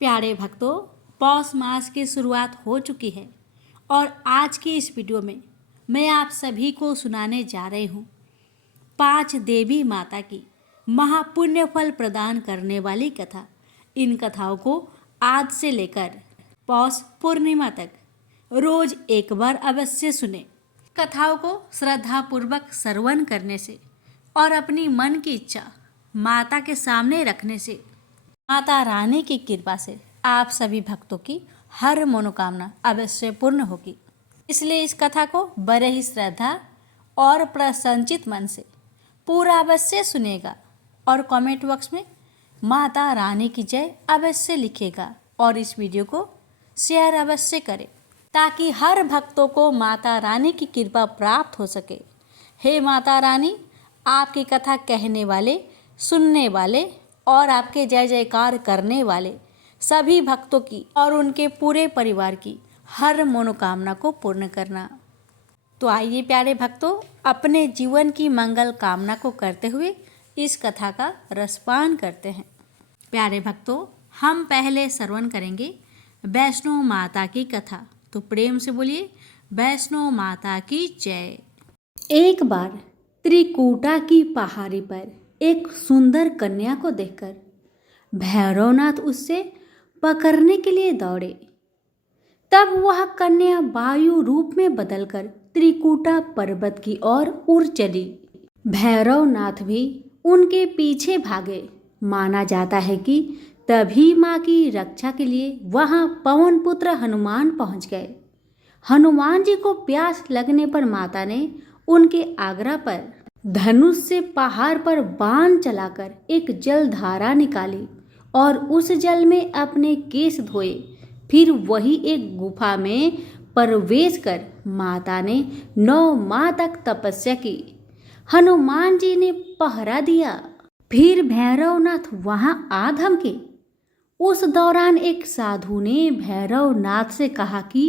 प्यारे भक्तों, पौष मास की शुरुआत हो चुकी है और आज की इस वीडियो में मैं आप सभी को सुनाने जा रही हूँ 5 देवी माता की महापुण्य फल प्रदान करने वाली कथा। इन कथाओं को आज से लेकर पौष पूर्णिमा तक रोज एक बार अवश्य सुने। कथाओं को श्रद्धापूर्वक श्रवण करने से और अपनी मन की इच्छा माता के सामने रखने से माता रानी की कृपा से आप सभी भक्तों की हर मनोकामना अवश्य पूर्ण होगी। इसलिए इस कथा को बड़े ही श्रद्धा और प्रसन्नचित मन से पूरा अवश्य सुनेगा और कमेंट बॉक्स में माता रानी की जय अवश्य लिखेगा और इस वीडियो को शेयर अवश्य करें ताकि हर भक्तों को माता रानी की कृपा प्राप्त हो सके। हे माता रानी, आपकी कथा कहने वाले, सुनने वाले और आपके जय जयकार करने वाले सभी भक्तों की और उनके पूरे परिवार की हर मनोकामना को पूर्ण करना। तो आइए प्यारे भक्तों, अपने जीवन की मंगल कामना को करते हुए इस कथा का रसपान करते हैं। प्यारे भक्तों, हम पहले श्रवण करेंगे वैष्णो माता की कथा। तो प्रेम से बोलिए वैष्णो माता की जय। एक बार त्रिकूटा की पहाड़ी पर एक सुंदर कन्या को देखकर भैरवनाथ उससे पकड़ने के लिए दौड़े। तब वह कन्या वायु रूप में बदलकर त्रिकूटा पर्वत की ओर उड़ चली। भैरवनाथ भी उनके पीछे भागे। माना जाता है कि तभी मां की रक्षा के लिए वहां पवन पुत्र हनुमान पहुंच गए। हनुमान जी को प्यास लगने पर माता ने उनके आग्रह पर धनुष से पहाड़ पर बाण चलाकर एक जलधारा निकाली और उस जल में अपने केश धोए। फिर वही एक गुफा में प्रवेश कर माता ने 9 माह तक तपस्या की। हनुमान जी ने पहरा दिया। फिर भैरवनाथ वहां आ धमके। उस दौरान एक साधु ने भैरवनाथ से कहा कि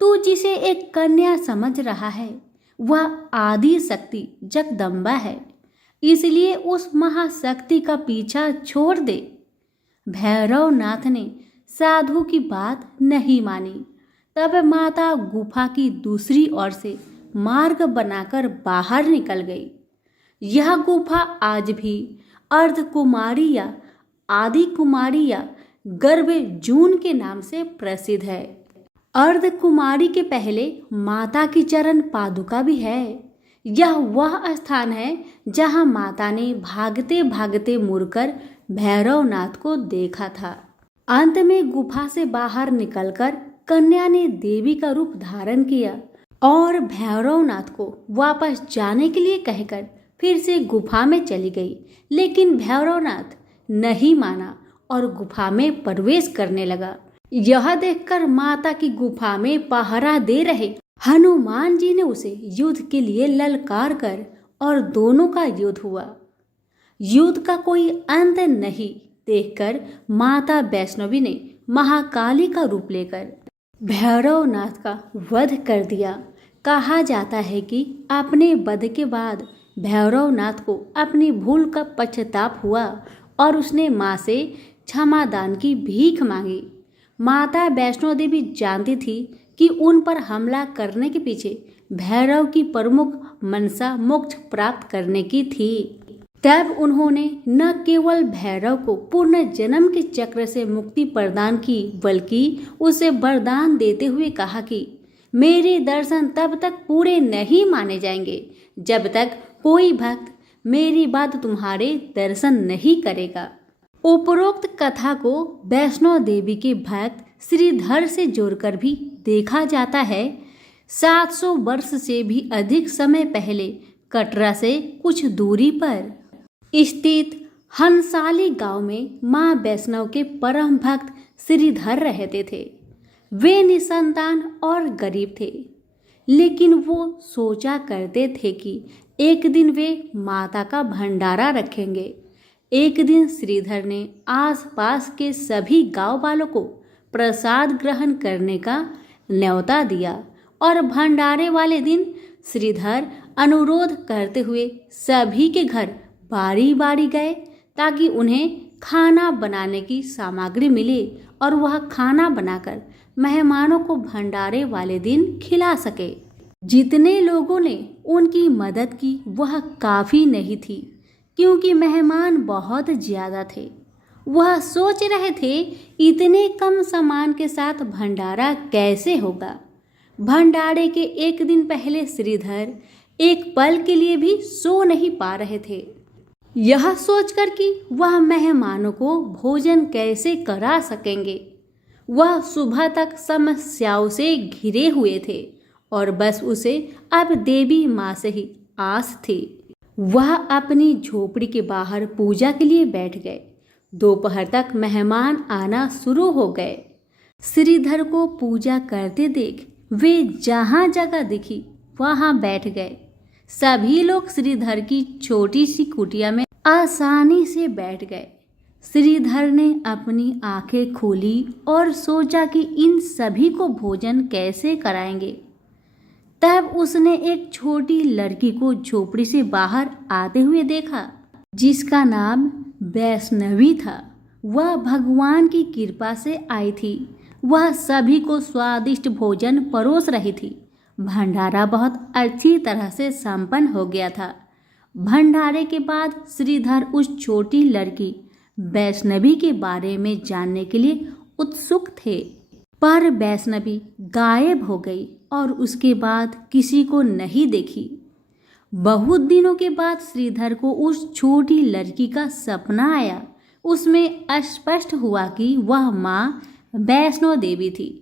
तू जिसे एक कन्या समझ रहा है वह आदि शक्ति जगदम्बा है, इसलिए उस महाशक्ति का पीछा छोड़ दे। भैरवनाथ ने साधु की बात नहीं मानी। तब माता गुफा की दूसरी ओर से मार्ग बनाकर बाहर निकल गई। यह गुफा आज भी अर्धकुमारी या आदि कुमारी या गर्भजून के नाम से प्रसिद्ध है। अर्धकुमारी के पहले माता की चरण पादुका भी है। यह वह स्थान है जहां माता ने भागते भागते मुड़कर भैरवनाथ को देखा था। अंत में गुफा से बाहर निकलकर कन्या ने देवी का रूप धारण किया और भैरवनाथ को वापस जाने के लिए कहकर फिर से गुफा में चली गई। लेकिन भैरवनाथ नहीं माना और गुफा में प्रवेश करने लगा। यह देखकर माता की गुफा में पहरा दे रहे हनुमान जी ने उसे युद्ध के लिए ललकार कर और दोनों का युद्ध हुआ। युद्ध का कोई अंत नहीं देखकर माता वैष्णवी ने महाकाली का रूप लेकर भैरवनाथ का वध कर दिया। कहा जाता है कि अपने वध के बाद भैरवनाथ को अपनी भूल का पश्चाताप हुआ और उसने मां से क्षमादान की भीख मांगी। माता वैष्णो देवी जानती थी कि उन पर हमला करने के पीछे भैरव की प्रमुख मनसा मोक्ष प्राप्त करने की थी। तब उन्होंने न केवल भैरव को पूर्ण जन्म के चक्र से मुक्ति प्रदान की बल्कि उसे वरदान देते हुए कहा कि मेरे दर्शन तब तक पूरे नहीं माने जाएंगे जब तक कोई भक्त मेरी बात तुम्हारे दर्शन नहीं करेगा। उपरोक्त कथा को वैष्णो देवी के भक्त श्रीधर से जोड़कर भी देखा जाता है। 700 वर्ष से भी अधिक समय पहले कटरा से कुछ दूरी पर स्थित हंसाली गांव में मां वैष्णव के परम भक्त श्रीधर रहते थे। वे निसंतान और गरीब थे, लेकिन वो सोचा करते थे कि एक दिन वे माता का भंडारा रखेंगे। एक दिन श्रीधर ने आसपास के सभी गांव वालों को प्रसाद ग्रहण करने का न्योता दिया और भंडारे वाले दिन श्रीधर अनुरोध करते हुए सभी के घर बारी बारी गए ताकि उन्हें खाना बनाने की सामग्री मिले और वह खाना बनाकर मेहमानों को भंडारे वाले दिन खिला सके। जितने लोगों ने उनकी मदद की वह काफ़ी नहीं थी, क्योंकि मेहमान बहुत ज़्यादा थे। वह सोच रहे थे इतने कम सामान के साथ भंडारा कैसे होगा। भंडारे के एक दिन पहले श्रीधर एक पल के लिए भी सो नहीं पा रहे थे, यह सोचकर कि वह मेहमानों को भोजन कैसे करा सकेंगे। वह सुबह तक समस्याओं से घिरे हुए थे और बस उसे अब देवी माँ से ही आस थी। वह अपनी झोपड़ी के बाहर पूजा के लिए बैठ गए। दोपहर तक मेहमान आना शुरू हो गए। श्रीधर को पूजा करते देख वे जहाँ जगह दिखी वहाँ बैठ गए। सभी लोग श्रीधर की छोटी सी कुटिया में आसानी से बैठ गए। श्रीधर ने अपनी आंखें खोली और सोचा कि इन सभी को भोजन कैसे कराएंगे। तब उसने एक छोटी लड़की को झोपड़ी से बाहर आते हुए देखा, जिसका नाम वैष्णवी था। वह भगवान की कृपा से आई थी। वह सभी को स्वादिष्ट भोजन परोस रही थी। भंडारा बहुत अच्छी तरह से संपन्न हो गया था। भंडारे के बाद श्रीधर उस छोटी लड़की वैष्णवी के बारे में जानने के लिए उत्सुक थे, पर वैष्णवी गायब हो गई और उसके बाद किसी को नहीं देखी। बहुत दिनों के बाद श्रीधर को उस छोटी लड़की का सपना आया। उसमें स्पष्ट हुआ कि वह माँ वैष्णो देवी थी।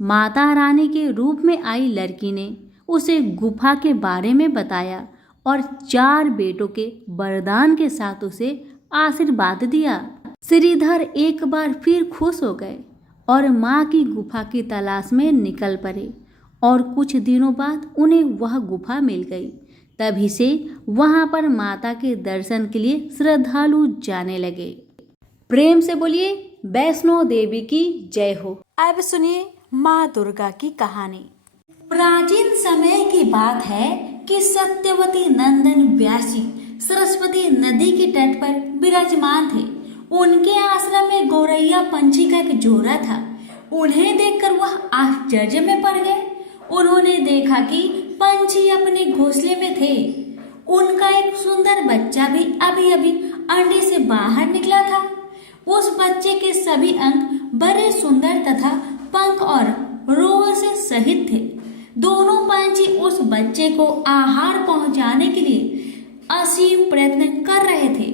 माता रानी के रूप में आई लड़की ने उसे गुफा के बारे में बताया और 4 बेटों के वरदान के साथ उसे आशीर्वाद दिया। श्रीधर एक बार फिर खुश हो गए और माँ की गुफा की तलाश में निकल पड़े और कुछ दिनों बाद उन्हें वह गुफा मिल गई। तभी से वहाँ पर माता के दर्शन के लिए श्रद्धालु जाने लगे। प्रेम से बोलिए वैष्णो देवी की जय हो। अब सुनिए माँ दुर्गा की कहानी। प्राचीन समय की बात है कि सत्यवती नंदन व्यास जी सरस्वती नदी के तट पर विराजमान थे। उनके आश्रम में गौरैया पंछी का एक जोड़ा था। उन्हें देखकर वह आश्चर्य में पड़ गए। उन्होंने देखा कि पंछी अपने घोंसले में थे। उनका एक सुंदर बच्चा भी अभी अभी अंडे से बाहर निकला था। उस बच्चे के सभी अंग बड़े सुंदर तथा पंख और रोह से सहित थे। दोनों पंछी उस बच्चे को आहार पहुंचाने के लिए असीम प्रयत्न कर रहे थे।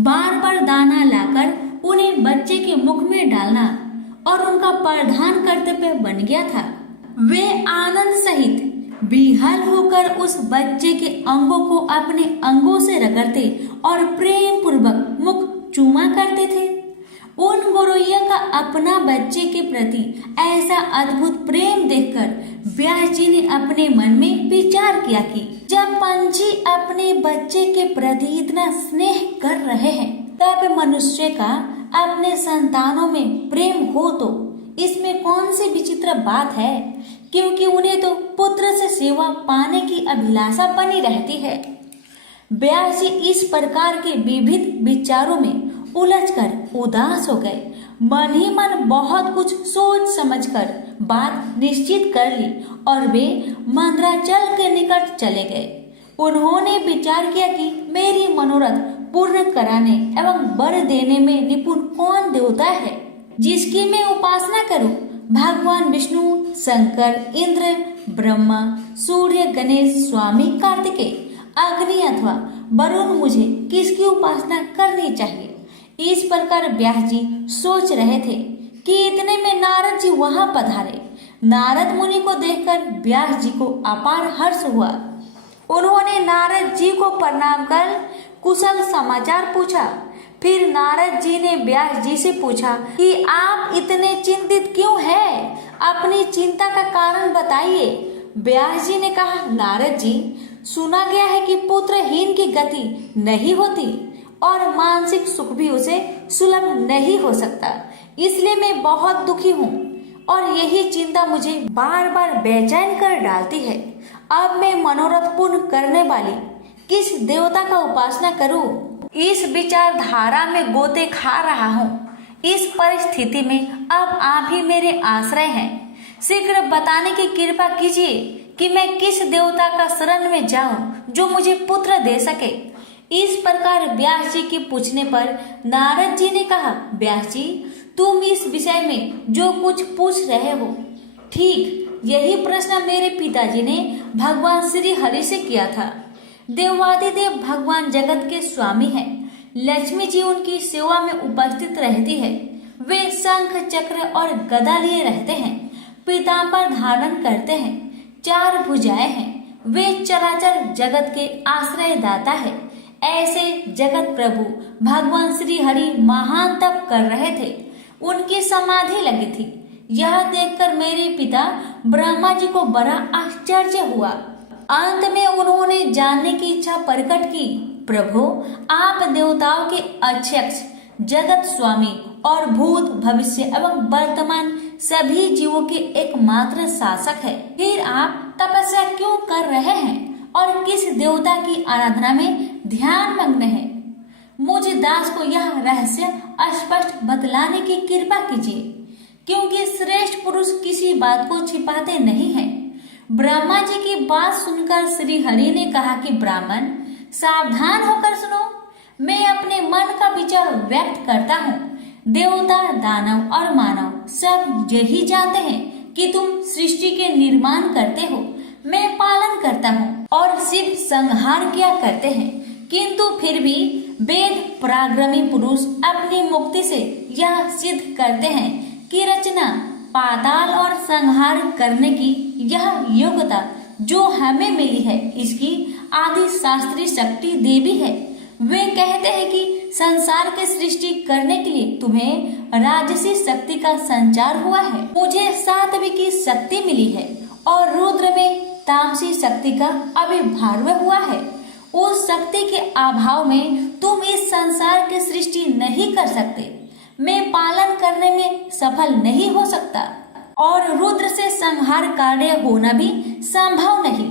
बार बार दाना लाकर उन्हें बच्चे के मुख में डालना और उनका प्रधान कर्तव्य बन गया था। वे आनंद सहित विह्वल होकर उस बच्चे के अंगों को अपने अंगों से रगड़ते और प्रेम पूर्वक मुख चूमा करते थे। उन गौरैया का अपना बच्चे के प्रति ऐसा अद्भुत प्रेम देखकर व्यास जी ने अपने मन में विचार किया कि जब पंछी अपने बच्चे के प्रति इतना स्नेह कर रहे हैं, तब मनुष्य का अपने संतानों में प्रेम हो तो इसमें कौन सी विचित्र बात है, क्योंकि उन्हें तो पुत्र से सेवा पाने की अभिलाषा बनी रहती है। व्यास जी इस प्रकार के विविध विचारों में उलझकर उदास हो गए। मन ही मन बहुत कुछ सोच समझकर बात निश्चित कर ली और वे मंदराचल के निकट चले गए। उन्होंने विचार किया कि मेरी मनोरथ पूर्ण कराने एवं वर देने में निपुण कौन देवता है जिसकी मैं उपासना करूं। भगवान विष्णु, शंकर, इंद्र, ब्रह्मा, सूर्य, गणेश, स्वामी कार्तिकेय, अग्नि अथवा वरुण, मुझे किसकी उपासना करनी चाहिए। इस प्रकार व्यास जी सोच रहे थे कि इतने में नारद जी वहां पधारे। नारद मुनि को देखकर व्यास जी को अपार हर्ष हुआ। उन्होंने नारद जी को प्रणाम कर कुशल समाचार पूछा। फिर नारद जी ने व्यास जी से पूछा कि आप इतने चिंतित क्यों हैं? अपनी चिंता का कारण बताइए। व्यास जी ने कहा, नारद जी, सुना गया है कि पुत्रहीन की गति नहीं होती और मानसिक सुख भी उसे सुलभ नहीं हो सकता। इसलिए मैं बहुत दुखी हूँ और यही चिंता मुझे बार बार बेचैन कर डालती है। अब मैं मनोरथ पूर्ण करने वाली किस देवता का उपासना करूँ? इस विचारधारा में गोते खा रहा हूँ। इस परिस्थिति में अब आप ही मेरे आश्रय हैं। शीघ्र बताने की कृपा कीजिए कि मैं किस देवता का शरण में जाऊं जो मुझे पुत्र दे सके। इस प्रकार व्यास जी के पूछने पर नारद जी ने कहा, व्यास जी, तुम इस विषय में जो कुछ पूछ रहे हो, ठीक यही प्रश्न मेरे पिताजी ने भगवान श्री हरि से किया था। देवादिदेव भगवान जगत के स्वामी हैं। लक्ष्मी जी उनकी सेवा में उपस्थित रहती है। वे शंख चक्र और गदा लिए रहते हैं, पीतांबर धारण करते हैं, 4 भुजाएं हैं। वे चराचर जगत के आश्रय दाता है। ऐसे जगत प्रभु भगवान श्री हरि महान तप कर रहे थे। उनकी समाधि लगी थी। यह देखकर मेरे पिता ब्रह्मा जी को बड़ा आश्चर्य हुआ। अंत में उन्होंने जानने की इच्छा प्रकट की, प्रभु, आप देवताओं के अध्यक्ष, जगत स्वामी और भूत भविष्य एवं वर्तमान सभी जीवों के एकमात्र शासक है। फिर आप तपस्या क्यों कर रहे हैं और किस देवता की आराधना में ध्यान मग्न है? मुझ दास को यह रहस्य स्पष्ट बतलाने की कृपा कीजिए, क्योंकि श्रेष्ठ पुरुष किसी बात को छिपाते नहीं हैं। ब्रह्मा जी की बात सुनकर श्री हरि ने कहा कि ब्राह्मण, सावधान होकर सुनो। मैं अपने मन का विचार व्यक्त करता हूँ। देवता, दानव और मानव सब यही जानते हैं कि तुम सृष्टि के निर्माण करते हो, मैं पालन करता हूँ और शिव संहार किया करते हैं। किंतु फिर भी वेद पराक्रमी पुरुष अपनी मुक्ति से यह सिद्ध करते हैं कि रचना, पाताल और संहार करने की यह योग्यता जो हमें मिली है, इसकी आदि शास्त्रीय शक्ति देवी है। वे कहते हैं कि संसार की सृष्टि करने के लिए तुम्हें राजसी शक्ति का संचार हुआ है, मुझे सात्विकी शक्ति मिली है और रुद्र में तामसी शक्ति का आविर्भाव हुआ है। उस शक्ति के अभाव में तुम इस संसार की सृष्टि नहीं कर सकते, मैं पालन करने में सफल नहीं हो सकता और रुद्र से संहार कार्य होना भी संभव नहीं।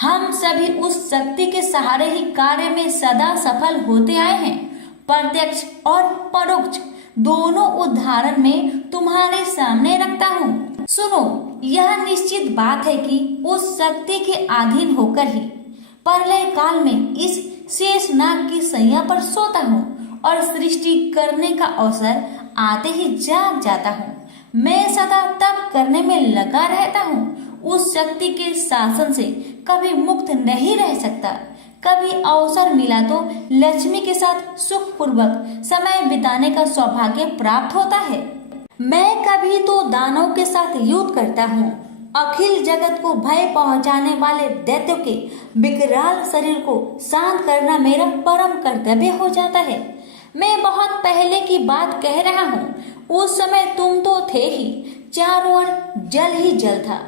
हम सभी उस शक्ति के सहारे ही कार्य में सदा सफल होते आए हैं। प्रत्यक्ष और परोक्ष दोनों उदाहरण में तुम्हारे सामने रखता हूँ। सुनो, यह निश्चित बात है कि उस शक्ति के अधीन होकर ही प्रलय काल में इस शेष नाग की सैया पर सोता हूँ और सृष्टि करने का अवसर आते ही जाग जाता हूँ। मैं सदा तप करने में लगा रहता हूँ। उस शक्ति के शासन से कभी मुक्त नहीं रह सकता। कभी अवसर मिला तो लक्ष्मी के साथ सुखपूर्वक समय बिताने का सौभाग्य प्राप्त होता है। मैं कभी तो दानव के साथ युद्ध करता हूँ। अखिल जगत को भय पहुंचाने वाले दैत्यों के विकराल शरीर को शांत करना मेरा परम कर्तव्य हो जाता है। मैं बहुत पहले की बात कह रहा हूँ। उस समय तुम तो थे ही, चारों ओर जल ही जल था।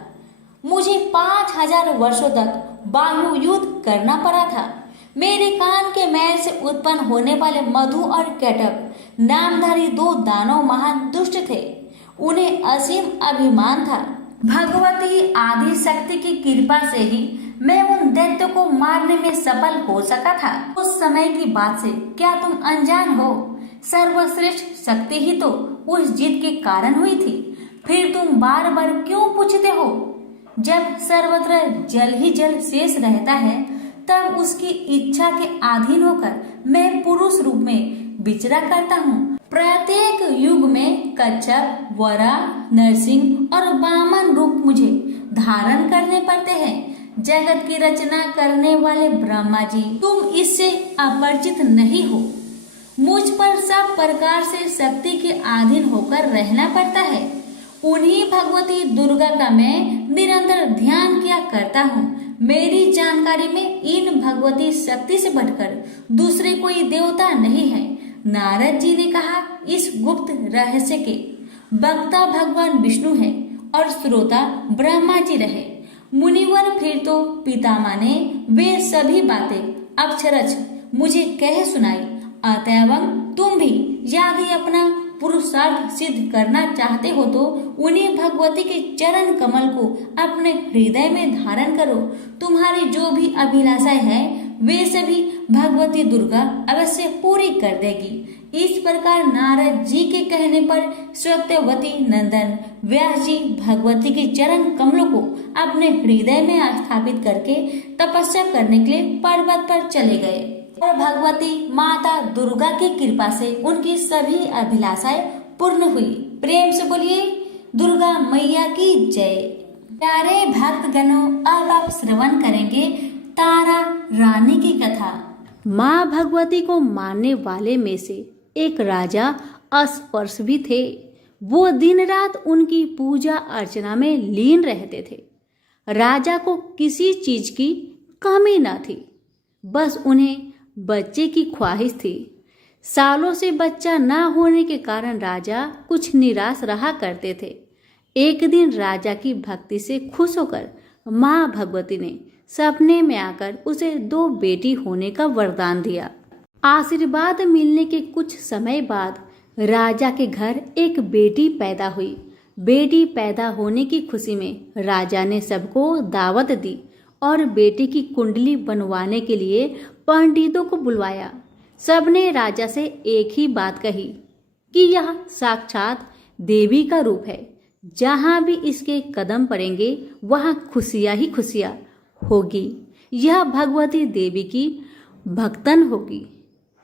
मुझे 5000 वर्षों तक बाहु युद्ध करना पड़ा था। मेरे कान के मैल से उत्पन्न होने वाले मधु और कैटभ नामधारी 2 दानव महान दुष्ट थे। उन्हें असीम अभिमान था। भगवती आदि शक्ति की कृपा से ही मैं उन दैत्यों को मारने में सफल हो सका था। उस समय की बात से क्या तुम अनजान हो? सर्वश्रेष्ठ शक्ति ही तो उस जीत के कारण हुई थी। फिर तुम बार बार क्यों पूछते हो? जब सर्वत्र जल ही जल शेष रहता है, तब उसकी इच्छा के अधीन होकर मैं पुरुष रूप में विचरा करता हूँ। प्रत्येक युग में कच्छप, वरा, नरसिंह और वामन रूप मुझे धारण करने पड़ते हैं। जगत की रचना करने वाले ब्रह्मा जी, तुम इससे अपरिचित नहीं हो। मुझ पर सब प्रकार से शक्ति के अधीन होकर रहना पड़ता है। उन्हीं भगवती दुर्गा का मैं निरंतर ध्यान किया करता हूँ। मेरी जानकारी में इन भगवती शक्ति से बढ़कर दूसरे कोई देवता नहीं है। नारद जी ने कहा, इस गुप्त रहस्य के वक्ता भगवान विष्णु है और श्रोता ब्रह्मा जी रहे। मुनिवर फिर तो पितामह ने वे सभी बातें अक्षरश मुझे कह सुनाई। अतएव तुम भी यदि अपना पुरुषार्थ सिद्ध करना चाहते हो तो उन्हीं भगवती के चरण कमल को अपने हृदय में धारण करो। तुम्हारी जो भी अभिलाषाएं हैं वे सभी भगवती दुर्गा अवश्य पूरी कर देगी। इस प्रकार नारद जी के कहने पर सत्यवती नंदन व्यास जी भगवती के चरण कमलों को अपने हृदय में स्थापित करके तपस्या करने के लिए पर्वत पर चले गए और भगवती माता दुर्गा की कृपा से उनकी सभी अभिलाषाएं पूर्ण हुई। प्रेम से बोलिए दुर्गा मैया की जय। प्यारे भक्तगणों, अब आप श्रवण करेंगे तारा रानी की कथा। माँ भगवती को मानने वाले में से एक राजा अस्पर्श भी थे। वो दिन रात उनकी पूजा अर्चना में लीन रहते थे। राजा को किसी चीज की कमी न थी, बस उन्हें बच्चे की ख्वाहिश थी। सालों से बच्चा न होने के कारण राजा कुछ निराश रहा करते थे। एक दिन राजा की भक्ति से खुश होकर माँ भगवती ने सपने में आकर उसे 2 बेटी होने का वरदान दिया। आशीर्वाद मिलने के कुछ समय बाद राजा के घर एक बेटी पैदा हुई। बेटी पैदा होने की खुशी में राजा ने सबको दावत दी और बेटी की कुंडली बनवाने के लिए पंडितों को बुलवाया। सबने राजा से एक ही बात कही कि यह साक्षात देवी का रूप है। जहाँ भी इसके कदम पड़ेंगे वहाँ खुशियाँ ही खुशियाँ होगी। यह भगवती देवी की भक्तन होगी।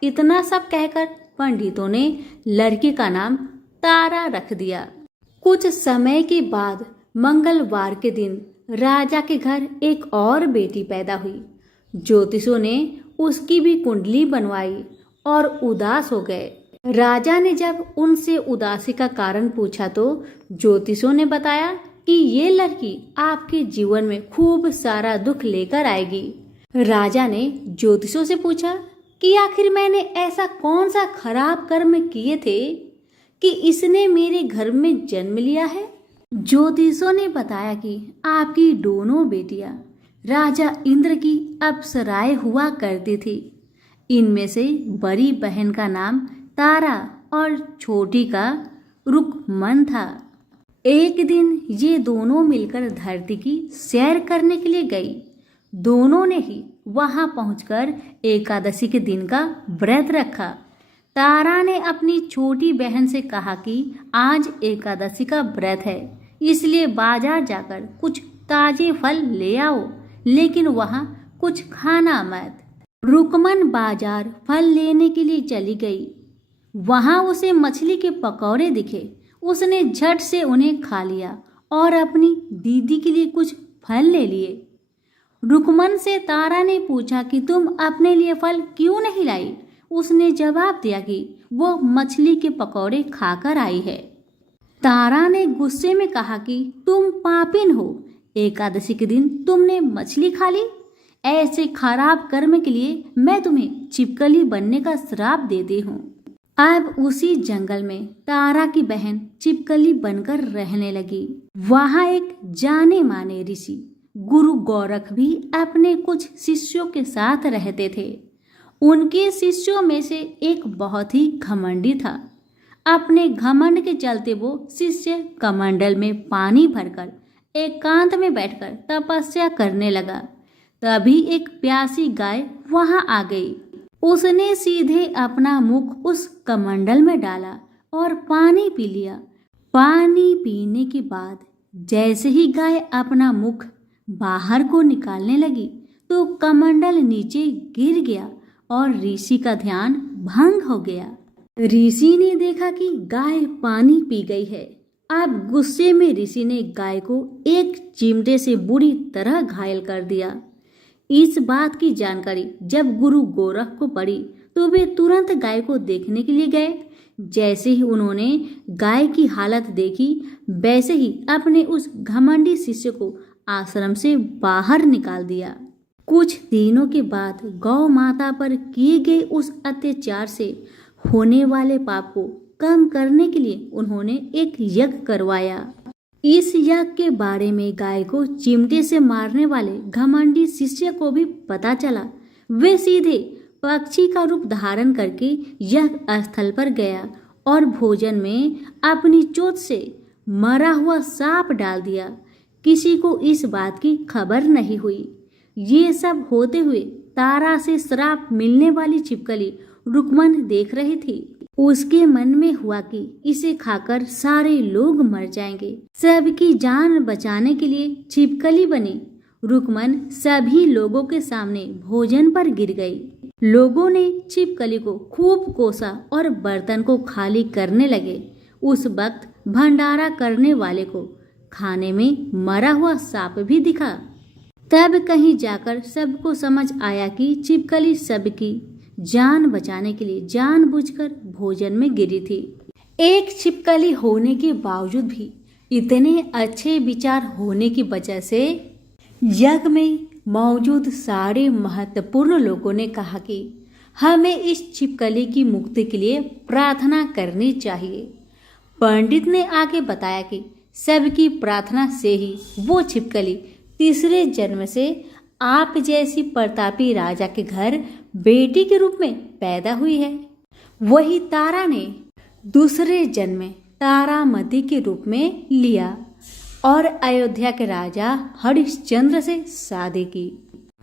इतना सब कहकर पंडितों ने लड़की का नाम तारा रख दिया। कुछ समय के बाद मंगलवार के दिन राजा के घर एक और बेटी पैदा हुई। ज्योतिषों ने उसकी भी कुंडली बनवाई और उदास हो गए। राजा ने जब उनसे उदासी का कारण पूछा तो ज्योतिषों ने बताया कि ये लड़की आपके जीवन में खूब सारा दुख लेकर आएगी। राजा ने ज्योतिषों से पूछा कि आखिर मैंने ऐसा कौन सा खराब कर्म किए थे कि इसने मेरे घर में जन्म लिया है। ज्योतिषों ने बताया कि आपकी दोनों बेटियां राजा इंद्र की अप्सराएं हुआ करती थी। इनमें से बड़ी बहन का नाम तारा और छोटी का रुकमन था। एक दिन ये दोनों मिलकर धरती की सैर करने के लिए गई। दोनों ने ही वहां पहुंचकर एकादशी के दिन का व्रत रखा। तारा ने अपनी छोटी बहन से कहा कि आज एकादशी का व्रत है, इसलिए बाजार जाकर कुछ ताजे फल ले आओ, लेकिन वहां कुछ खाना मत। रुकमन बाजार फल लेने के लिए चली गई। वहां उसे मछली के पकौड़े दिखे। उसने झट से उन्हें खा लिया और अपनी दीदी के लिए कुछ फल ले लिए। रुकमन से तारा ने पूछा कि तुम अपने लिए फल क्यों नहीं लाई। उसने जवाब दिया कि वो मछली के पकौड़े खाकर आई है। तारा ने गुस्से में कहा कि तुम पापिन हो, एकादशी के दिन तुमने मछली खा ली। ऐसे खराब कर्म के लिए मैं तुम्हें छिपकली बनने का श्राप देती हूँ। अब उसी जंगल में तारा की बहन छिपकली बनकर रहने लगी। वहाँ एक जाने माने ऋषि गुरु गोरख भी अपने कुछ शिष्यों के साथ रहते थे। उनके शिष्यों में से एक बहुत ही घमंडी था। अपने घमंड के चलते वो शिष्य कमंडल में पानी भरकर एकांत में बैठकर तपस्या करने लगा। तभी एक प्यासी गाय वहां आ गई। उसने सीधे अपना मुख उस कमंडल में डाला और पानी पी लिया। पानी पीने के बाद जैसे ही गाय अपना मुख बाहर को निकालने लगी तो कमंडल नीचे गिर गया और ऋषि का ध्यान भंग हो गया। ऋषि ने देखा कि गाय पानी पी गई है। अब गुस्से में ऋषि ने गाय को एक चिमटे से बुरी तरह घायल कर दिया। इस बात की जानकारी जब गुरु गोरख को पड़ी तो वे तुरंत गाय को देखने के लिए गए। जैसे ही उन्होंने गाय की हालत देखी वैसे ही अपने उस घमंडी शिष्य को आश्रम से बाहर निकाल दिया। कुछ दिनों के बाद गौ माता पर किए गए उस अत्याचार से होने वाले पाप को कम करने के लिए उन्होंने एक यज्ञ करवाया। इस यज्ञ के बारे में गाय को चिमटे से मारने वाले घमंडी शिष्य को भी पता चला। वे सीधे पक्षी का रूप धारण करके यज्ञ स्थल पर गया और भोजन में अपनी चोंच से मरा हुआ सांप डाल दिया। किसी को इस बात की खबर नहीं हुई। ये सब होते हुए तारा से श्राप मिलने वाली छिपकली रुकमन देख रही थी। उसके मन में हुआ कि इसे खाकर सारे लोग मर जाएंगे। सबकी जान बचाने के लिए छिपकली बनी। रुकमन सभी लोगों के सामने भोजन पर गिर गई। लोगों ने छिपकली को खूब कोसा और बर्तन को खाली करने लगे। उस वक्त भंडारा करने वाले को खाने में मरा हुआ सांप भी दिखा। तब कहीं जाकर सबको समझ आया कि छिपकली सबकी जान बचाने के लिए जानबूझकर भोजन में गिरी थी। एक छिपकली होने के बावजूद भी इतने अच्छे विचार होने की वजह से यज्ञ में मौजूद सारे महत्वपूर्ण लोगों ने कहा कि हमें इस छिपकली की मुक्ति के लिए प्रार्थना करनी चाहिए। पंडित ने आगे बताया कि सबकी प्रार्थना से ही वो छिपकली तीसरे जन्म से आप जैसी प्रतापी राजा के घर बेटी के रूप में पैदा हुई है। वही तारा ने दूसरे जन्म में तारामती के रूप में लिया और अयोध्या के राजा हरिश्चंद्र से शादी की।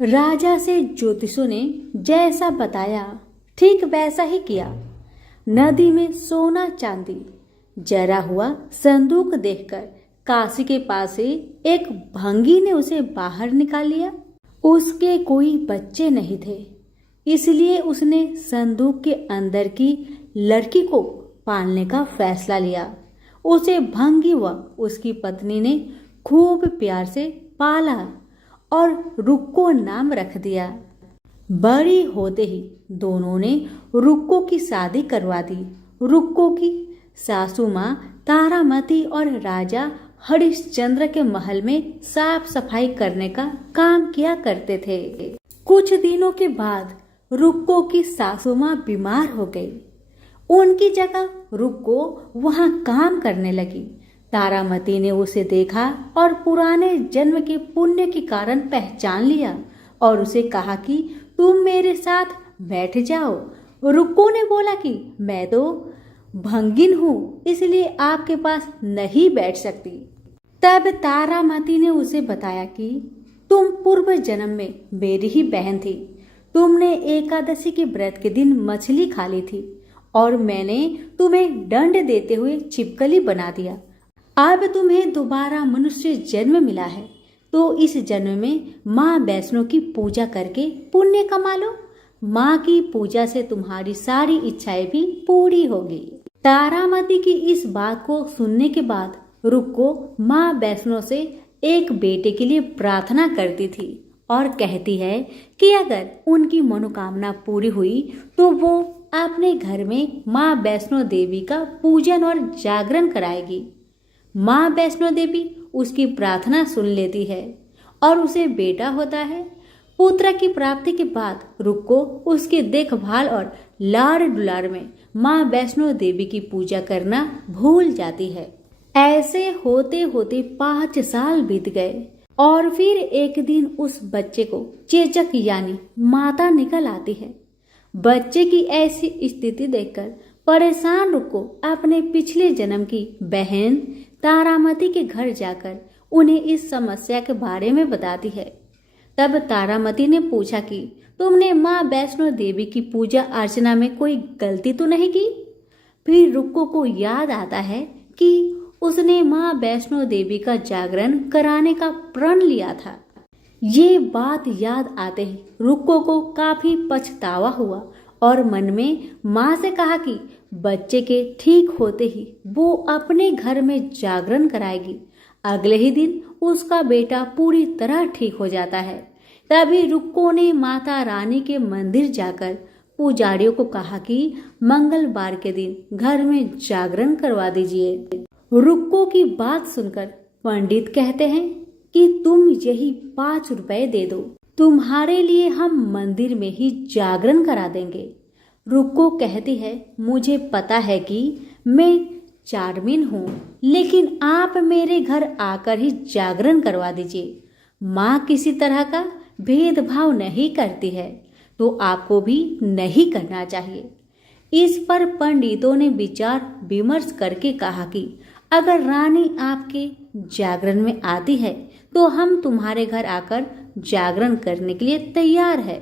राजा से ज्योतिषों ने जैसा बताया ठीक वैसा ही किया। नदी में सोना चांदी जरा हुआ संदूक देखकर काशी के पास से एक भंगी ने उसे बाहर निकाल लिया। उसके कोई बच्चे नहीं थे, इसलिए उसने संदूक के अंदर की लड़की को पालने का फैसला लिया। उसे भंगी व उसकी पत्नी ने खूब प्यार से पाला और रुक्को नाम रख दिया। बड़ी होते ही दोनों ने रुक्को की शादी करवा दी। रुक्को की सासू माँ तारामती और राजा हरिश्चंद्र के महल में साफ सफाई करने का काम किया करते थे। कुछ दिनों के बाद रुक्को की सासू माँ बीमार हो गई। उनकी जगह रुक्को वहां काम करने लगी। तारामती ने उसे देखा और पुराने जन्म के पुण्य के कारण पहचान लिया और उसे कहा कि तुम मेरे साथ बैठ जाओ। रुक्को ने बोला कि मैं तो भंगिन हूँ, इसलिए आपके पास नहीं बैठ सकती। तब तारामती ने उसे बताया कि तुम पूर्व जन्म में मेरी ही बहन थी। तुमने एकादशी के व्रत के दिन मछली खा ली थी और मैंने तुम्हें दंड देते हुए छिपकली बना दिया। अब तुम्हें दोबारा मनुष्य जन्म मिला है, तो इस जन्म में माँ वैष्णो की पूजा करके पुण्य कमा लो। माँ की पूजा से तुम्हारी सारी इच्छाएं भी पूरी होगी। तारामती की इस बात को सुनने के बाद रुक्को माँ वैष्णो से एक बेटे के लिए प्रार्थना करती थी और कहती है कि अगर उनकी मनोकामना पूरी हुई तो वो अपने घर में माँ वैष्णो देवी का पूजन और जागरण कराएगी। माँ वैष्णो देवी उसकी प्रार्थना सुन लेती है और उसे बेटा होता है। पुत्र की प्राप्ति के बाद रुक्को उसकी देखभाल और लाड़ दुलार में माँ वैष्णो देवी की पूजा करना भूल जाती है। ऐसे होते होते 5 साल बीत गए और फिर एक दिन उस बच्चे को चेचक यानी माता निकल आती है। बच्चे की ऐसी स्थिति देखकर परेशान रुक्को अपने पिछले जन्म की बहन तारामती के घर जाकर उन्हें इस समस्या के बारे में बताती है। तब तारामती ने पूछा कि तुमने माँ वैष्णो देवी की पूजा अर्चना में कोई गलती तो नहीं की? फिर रुक्को को याद आता है कि उसने माँ वैष्णो देवी का जागरण कराने का प्रण लिया था। ये बात याद आते ही रुक्को को काफी पछतावा हुआ और मन में माँ से कहा कि बच्चे के ठीक होते ही वो अपने घर में जागरण कराएगी। अगले ही दिन उसका बेटा पूरी तरह ठीक हो जाता है। तभी रुक्को ने माता रानी के मंदिर जाकर पुजारियों को कहा कि मंगलवार के दिन घर में जागरण करवा दीजिए। रुक्को की बात सुनकर पंडित कहते हैं कि तुम यही 5 रुपए दे दो, तुम्हारे लिए हम मंदिर में ही जागरण करा देंगे। रुक्को कहती है मुझे पता है कि मैं चार्मिन हूँ, लेकिन आप मेरे घर आकर ही जागरण करवा दीजिए। माँ किसी तरह का भेदभाव नहीं करती है, तो आपको भी नहीं करना चाहिए। इस पर पंडितों ने विचार विमर्श करके कहा कि अगर रानी आपके जागरण में आती है तो हम तुम्हारे घर आकर जागरण करने के लिए तैयार है।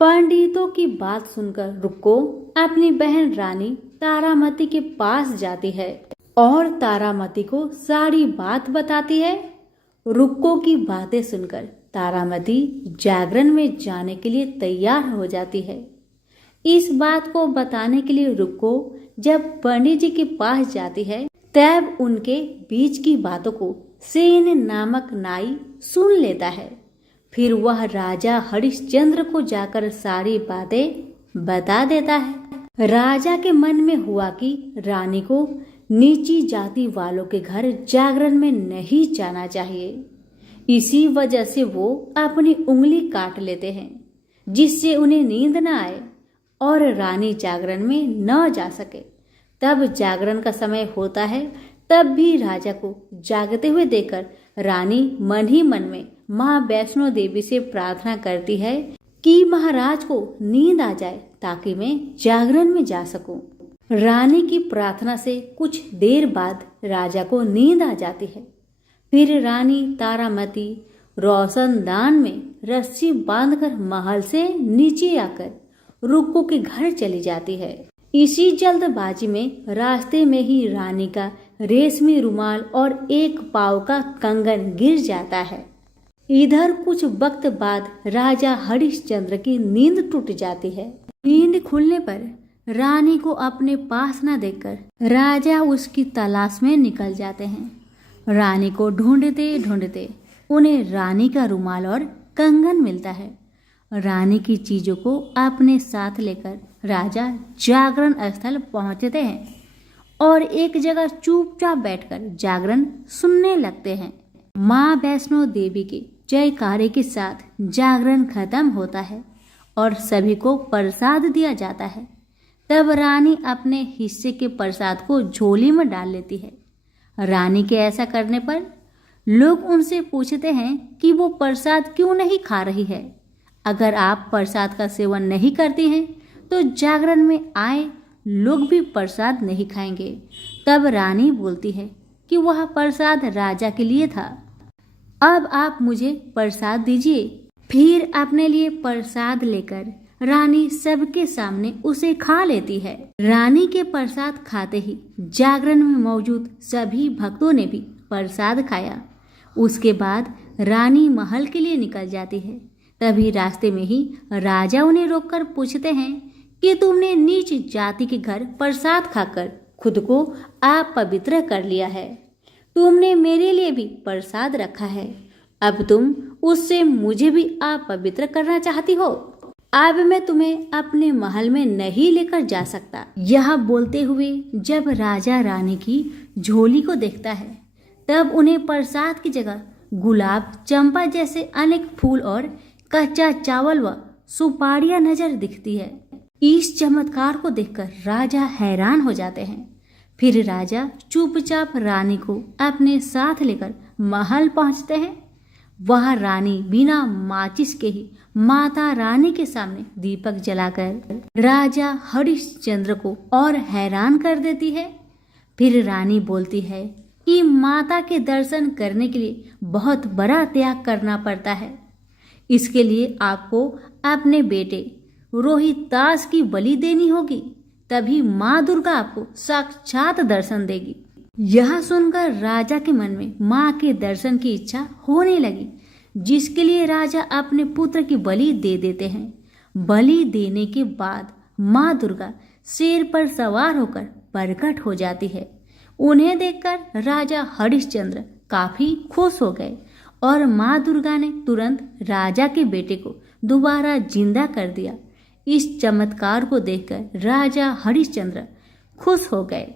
पंडितों की बात सुनकर रुक्को अपनी बहन रानी तारामती के पास जाती है और तारामती को सारी बात बताती है। रुक्को की बातें सुनकर तारामती जागरण में जाने के लिए तैयार हो जाती है। इस बात को बताने के लिए रुक्को जब पंडित जी के पास जाती है तब उनके बीच की बातों को सेन नामक नाई सुन लेता है। फिर वह राजा हरिश्चंद्र को जाकर सारी बातें बता देता है। राजा के मन में हुआ कि रानी को नीची जाति वालों के घर जागरण में नहीं जाना चाहिए। इसी वजह से वो अपनी उंगली काट लेते हैं जिससे उन्हें नींद न आए और रानी जागरण में न जा सके। तब जागरण का समय होता है, तब भी राजा को जागते हुए देखकर रानी मन ही मन में माँ वैष्णो देवी से प्रार्थना करती है कि महाराज को नींद आ जाए ताकि मैं जागरण में जा सकूं। रानी की प्रार्थना से कुछ देर बाद राजा को नींद आ जाती है। फिर रानी तारामती रोशनदान में रस्सी बांधकर महल से नीचे आकर रुक्को के घर चली जाती है। इसी जल्दबाजी में रास्ते में ही रानी का रेशमी रुमाल और एक पाव का कंगन गिर जाता है। इधर कुछ वक्त बाद राजा हरिश्चंद्र की नींद टूट जाती है। नींद खुलने पर रानी को अपने पास न देखकर राजा उसकी तलाश में निकल जाते हैं। रानी को ढूंढते ढूंढते उन्हें रानी का रुमाल और कंगन मिलता है। रानी की चीजों को अपने साथ लेकर राजा जागरण स्थल पहुंचते हैं और एक जगह चुपचाप बैठकर जागरण सुनने लगते हैं। माँ वैष्णो देवी के जयकारे के साथ जागरण खत्म होता है और सभी को प्रसाद दिया जाता है। तब रानी अपने हिस्से के प्रसाद को झोली में डाल लेती है। रानी के ऐसा करने पर लोग उनसे पूछते हैं कि वो प्रसाद क्यों नहीं खा रही है। अगर आप प्रसाद का सेवन नहीं करती हैं तो जागरण में आए लोग भी प्रसाद नहीं खाएंगे। तब रानी बोलती है कि वह प्रसाद राजा के लिए था, अब आप मुझे प्रसाद दीजिए। फिर अपने लिए प्रसाद लेकर रानी सबके सामने उसे खा लेती है। रानी के प्रसाद खाते ही जागरण में मौजूद सभी भक्तों ने भी प्रसाद खाया। उसके बाद रानी महल के लिए निकल जाती है। तभी रास्ते में ही राजा उन्हें रोककर पूछते हैं कि तुमने नीच जाति के घर प्रसाद खाकर खुद को अपवित्र कर लिया है। तुमने मेरे लिए भी प्रसाद रखा है, अब तुम उससे मुझे भी अपवित्र करना चाहती हो। अब मैं तुम्हें अपने महल में नहीं लेकर जा सकता। यह बोलते हुए जब राजा रानी की झोली को देखता है तब उन्हें प्रसाद की जगह गुलाब, चंपा जैसे अनेक फूल और कच्चा चावल व सुपारियां नजर दिखती है। इस चमत्कार को देखकर राजा हैरान हो जाते हैं। फिर राजा चुपचाप रानी को अपने साथ लेकर महल पहुंचते हैं। वह रानी बिना माचिस के ही माता रानी के सामने दीपक जलाकर राजा हरिश्चंद्र को और हैरान कर देती है। फिर रानी बोलती है कि माता के दर्शन करने के लिए बहुत बड़ा त्याग करना पड़ता है। इसके लिए आपको अपने बेटे रोहितास की बलि देनी होगी, तभी माँ दुर्गा आपको साक्षात दर्शन देगी। यह सुनकर राजा के मन में माँ के दर्शन की इच्छा होने लगी, जिसके लिए राजा अपने पुत्र की बलि दे देते हैं। बलि देने के बाद माँ दुर्गा शेर पर सवार होकर प्रकट हो जाती है। उन्हें देखकर राजा हरिश्चंद्र काफी खुश हो गए और माँ दुर्गा ने तुरंत राजा के बेटे को दोबारा जिंदा कर दिया। इस चमत्कार को देखकर राजा हरिश्चंद्र खुश हो गए।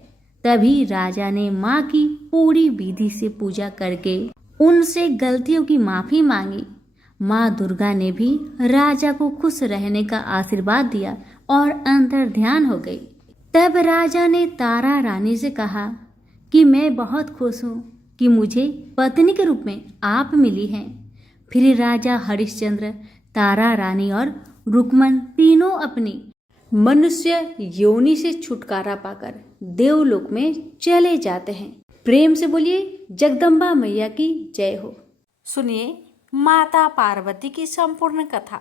तभी राजा ने माँ की पूरी विधि से पूजा करके उनसे गलतियों की माफी मांगी। माँ दुर्गा ने भी राजा को खुश रहने का आशीर्वाद दिया और अंतर ध्यान हो गई। तब राजा ने तारा रानी से कहा कि मैं बहुत खुश हूँ कि मुझे पत्नी के रूप में आप मिली हैं। फिर राजा हरिश्चंद्र, तारा रानी और रुक्मन तीनों अपनी मनुष्य योनि से छुटकारा पाकर देवलोक में चले जाते हैं। प्रेम से बोलिए जगदम्बा मैया की जय हो। सुनिए माता पार्वती की संपूर्ण कथा।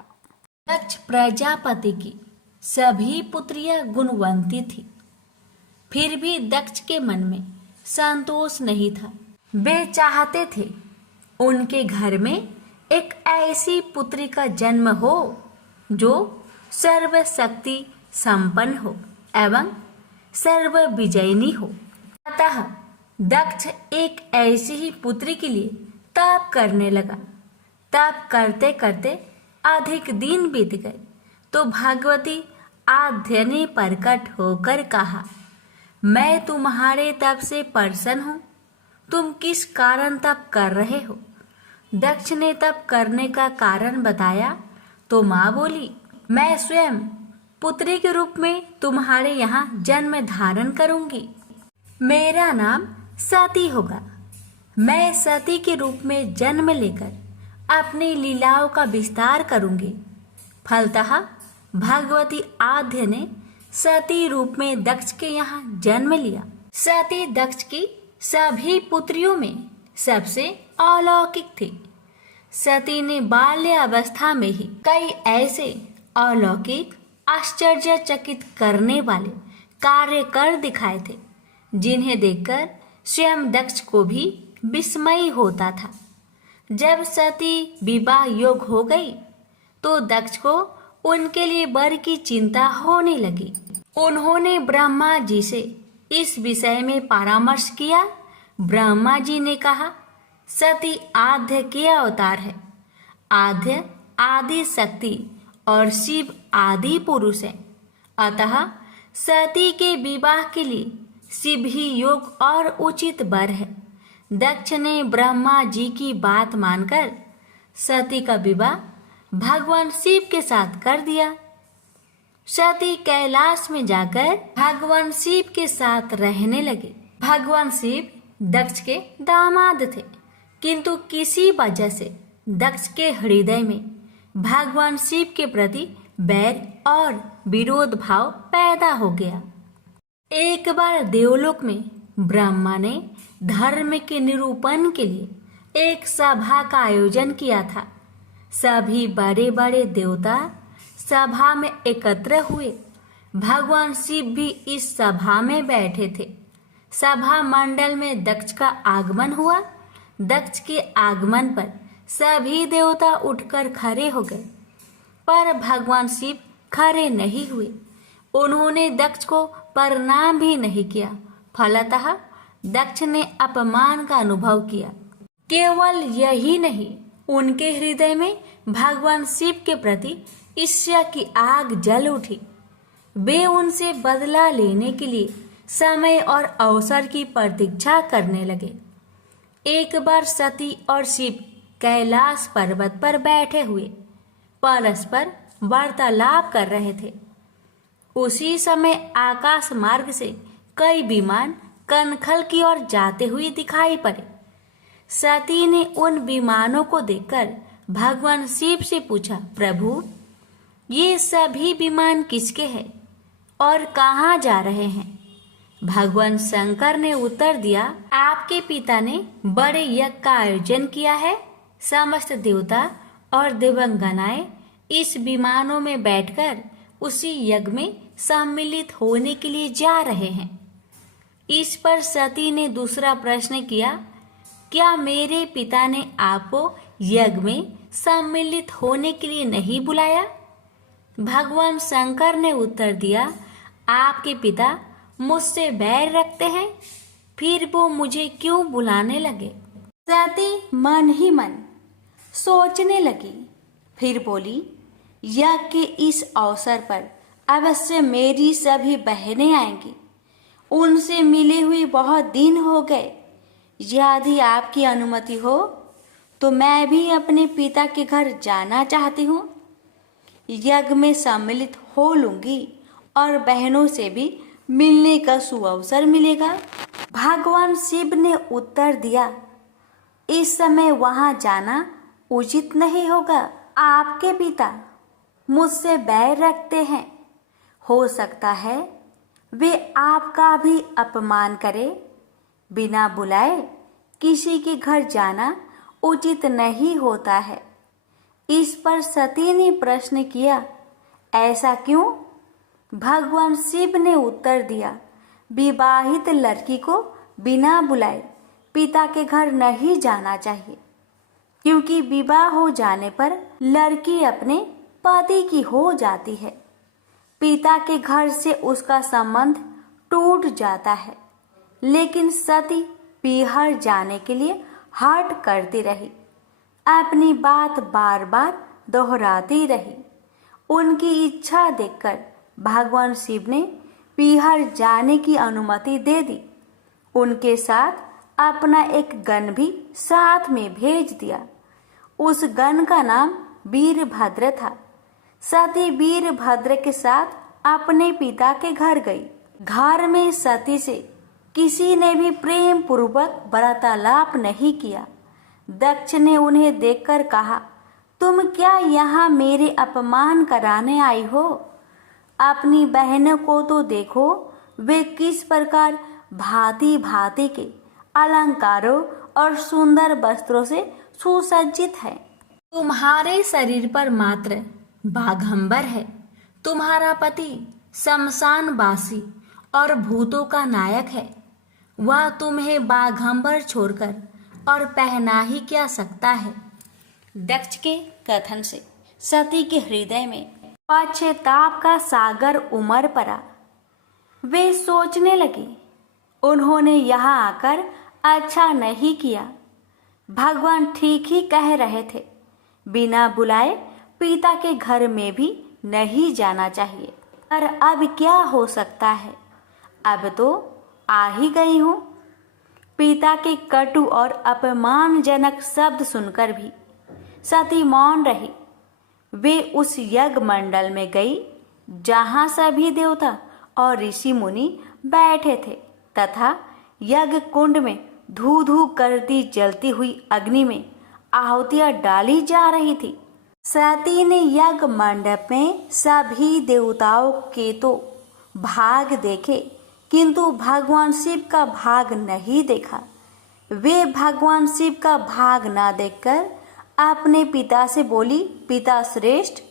दक्ष प्रजापति की सभी पुत्रियां गुणवंती थी। फिर भी दक्ष के मन में संतोष नहीं था। वे चाहते थे उनके घर में एक ऐसी पुत्री का जन्म हो जो सर्वशक्ति संपन्न हो एवं सर्व विजयिनी हो। अतः दक्ष एक ऐसी ही पुत्री के लिए तप करने लगा। तप करते करते अधिक दिन बीत गए तो भगवती आद्य ने प्रकट होकर कहा, मैं तुम्हारे तप से प्रसन्न हूँ। तुम किस कारण तप कर रहे हो? दक्ष ने तप करने का कारण बताया तो माँ बोली, मैं स्वयं पुत्री के रूप में तुम्हारे यहाँ जन्म धारण करूंगी। मेरा नाम सती होगा। मैं सती के रूप में जन्म लेकर अपनी लीलाओं का विस्तार करूंगी। फलतः भगवती आद्य ने सती रूप में दक्ष के यहाँ जन्म लिया। सती दक्ष की सभी पुत्रियों में सबसे अलौकिक थी। सती ने बाल्य अवस्था में ही कई ऐसे अलौकिक आश्चर्यचकित करने वाले कार्य कर दिखाए थे जिन्हें देखकर स्वयं दक्ष को भी विस्मय होता था। जब सती विवाह योग हो गई तो दक्ष को उनके लिए वर की चिंता होने लगी। उन्होंने ब्रह्मा जी से इस विषय में परामर्श किया। ब्रह्मा जी ने कहा, सती आद्य के अवतार है। आद्य आदि शक्ति और शिव आदि पुरुष है। अतः सती के विवाह के लिए शिव ही योग और उचित वर है। दक्ष ने ब्रह्मा जी की बात मानकर सती का विवाह भगवान शिव के साथ कर दिया। सती कैलाश में जाकर भगवान शिव के साथ रहने लगे। भगवान शिव दक्ष के दामाद थे, किंतु किसी वजह से दक्ष के हृदय में भगवान शिव के प्रति बैर और विरोध भाव पैदा हो गया। एक बार देवलोक में ब्रह्मा ने धर्म के निरूपण के लिए एक सभा का आयोजन किया था। सभी बड़े बड़े देवता सभा में एकत्र हुए। भगवान शिव भी इस सभा में बैठे थे। सभा मंडल में दक्ष का आगमन हुआ। दक्ष के आगमन पर सभी देवता उठकर खड़े हो गए, पर भगवान शिव खड़े नहीं हुए। उन्होंने दक्ष को प्रणाम भी नहीं किया। फलतः दक्ष ने अपमान का अनुभव किया। केवल यही नहीं, उनके हृदय में भगवान शिव के प्रति ईर्ष्या की आग जल उठी। वे उनसे बदला लेने के लिए समय और अवसर की प्रतीक्षा करने लगे। एक बार सती और शिव कैलाश पर्वत पर बैठे हुए परस्पर वार्तालाप कर रहे थे। उसी समय आकाश मार्ग से कई विमान कनखल की ओर जाते हुए दिखाई पड़े। सती ने उन विमानों को देखकर भगवान शिव से पूछा, प्रभु, ये सभी विमान किसके हैं और कहाँ जा रहे हैं? भगवान शंकर ने उत्तर दिया, आपके पिता ने बड़े यज्ञ का आयोजन किया है। समस्त देवता और देवांगनाएं इस विमानों में बैठकर उसी यज्ञ में सम्मिलित होने के लिए जा रहे हैं। इस पर सती ने दूसरा प्रश्न किया, क्या मेरे पिता ने आपको यज्ञ में सम्मिलित होने के लिए नहीं बुलाया? भगवान शंकर ने उत्तर दिया, आपके पिता मुझसे बैर रखते हैं, फिर वो मुझे क्यों बुलाने लगे? सती मन ही मन सोचने लगी। फिर बोली, यज्ञ के इस अवसर पर अवश्य मेरी सभी बहनें आएंगी। उनसे मिले हुए बहुत दिन हो गए। यदि आपकी अनुमति हो तो मैं भी अपने पिता के घर जाना चाहती हूँ। यज्ञ में सम्मिलित हो लूंगी और बहनों से भी मिलने का सुअवसर मिलेगा। भगवान शिव ने उत्तर दिया, इस समय वहां जाना उचित नहीं होगा। आपके पिता मुझसे बैर रखते हैं। हो सकता है वे आपका भी अपमान करे। बिना बुलाए किसी के घर जाना उचित नहीं होता है। इस पर सती ने प्रश्न किया, ऐसा क्यों? भगवान शिव ने उत्तर दिया, विवाहित लड़की को बिना बुलाए पिता के घर नहीं जाना चाहिए, क्योंकि विवाह हो जाने पर लड़की अपने पति की हो जाती है। पिता के घर से उसका संबंध टूट जाता है। लेकिन सती पीहर जाने के लिए हठ करती रही, अपनी बात बार बार दोहराती रही। उनकी इच्छा देखकर भगवान शिव ने पीहर जाने की अनुमति दे दी। उनके साथ अपना एक गण भी साथ में भेज दिया। उस गण का नाम वीरभद्र था। सती वीरभद्र के साथ अपने पिता के घर गई। घर में सती से किसी ने भी प्रेम पूर्वक वार्तालाप नहीं किया। दक्ष ने उन्हें देखकर कहा, तुम क्या यहाँ मेरे अपमान कराने आई हो? अपनी बहनों को तो देखो, वे किस प्रकार भांति भांति के अलंकारों और सुंदर वस्त्रों से सुसज्जित है। तुम्हारे शरीर पर मात्र बाघंबर है। तुम्हारा पति शमशानवासी और भूतों का नायक है। वह तुम्हें बाघंबर छोड़कर और पहना ही क्या सकता है। दक्ष के कथन से सती के हृदय में पश्चाताप का सागर उमड़ पड़ा। वे सोचने लगी, उन्होंने यहाँ आकर अच्छा नहीं किया। भगवान ठीक ही कह रहे थे, बिना बुलाए पिता के घर में भी नहीं जाना चाहिए। पर अब क्या हो सकता है, अब तो आ ही गई हूँ। पिता के कटु और अपमानजनक शब्द सुनकर भी सती मौन रही। वे उस यज्ञ मंडल में गई जहाँ सभी देवता और ऋषि मुनि बैठे थे तथा यज्ञ कुंड में धू धू करती जलती हुई अग्नि में आहुतियां डाली जा रही थी। सती ने यज्ञ मंडप में सभी देवताओं के तो भाग देखे, किंतु भगवान शिव का भाग नहीं देखा। वे भगवान शिव का भाग ना देखकर अपने पिता से बोली, पिता श्रेष्ठ,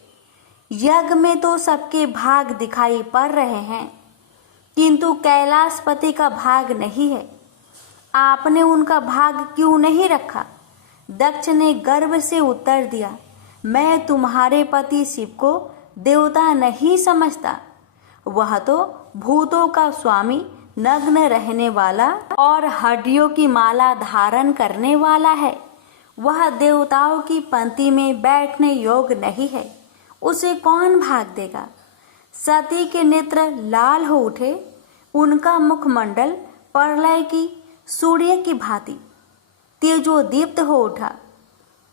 यज्ञ में तो सबके भाग दिखाई पड़ रहे हैं, किंतु कैलाशपति का भाग नहीं है। आपने उनका भाग क्यों नहीं रखा? दक्ष ने गर्व से उत्तर दिया, मैं तुम्हारे पति शिव को देवता नहीं समझता। वह तो भूतों का स्वामी, नग्न रहने वाला और हड्डियों की माला धारण करने वाला है। वह देवताओं की पंक्ति में बैठने योग्य नहीं है। उसे कौन भाग देगा? सती के नेत्र लाल हो उठे। उनका मुखमंडल प्रलय की सूर्य की भांति तेजोदीप्त हो उठा।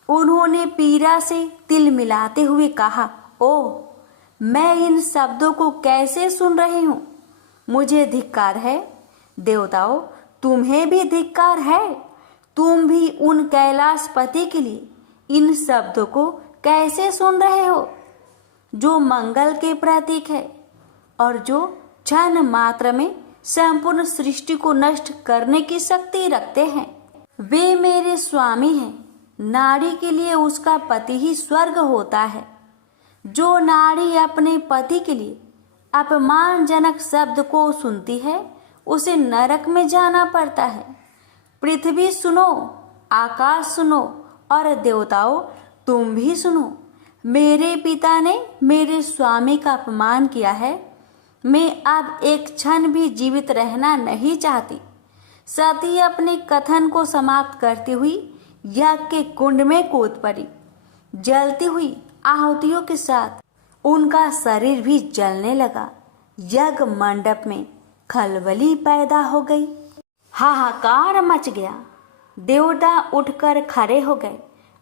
उन्होंने पीड़ा से तिल मिलाते हुए कहा, ओ, मैं इन शब्दों को कैसे सुन रही हूँ? मुझे धिक्कार है। देवताओं, तुम्हें भी धिक्कार है। तुम भी उन कैलाशपति के लिए इन शब्दों को कैसे सुन रहे हो, जो मंगल के प्रतीक है और जो क्षण मात्र में संपूर्ण सृष्टि को नष्ट करने की शक्ति रखते हैं। वे मेरे स्वामी हैं। नारी के लिए उसका पति ही स्वर्ग होता है। जो नारी अपने पति के लिए अपमानजनक शब्द को सुनती है, उसे नरक में जाना पड़ता है। पृथ्वी सुनो, आकाश सुनो और देवताओं तुम भी सुनो। मेरे पिता ने मेरे स्वामी का अपमान किया है। मैं अब एक क्षण भी जीवित रहना नहीं चाहती। सती अपने कथन को समाप्त करती हुई यज्ञ के कुंड में कूद पड़ी। जलती हुई आहुतियों के साथ उनका शरीर भी जलने लगा। यज्ञ मंडप में खलबली पैदा हो गई। हाहाकार मच गया। देवता उठकर खड़े हो गए।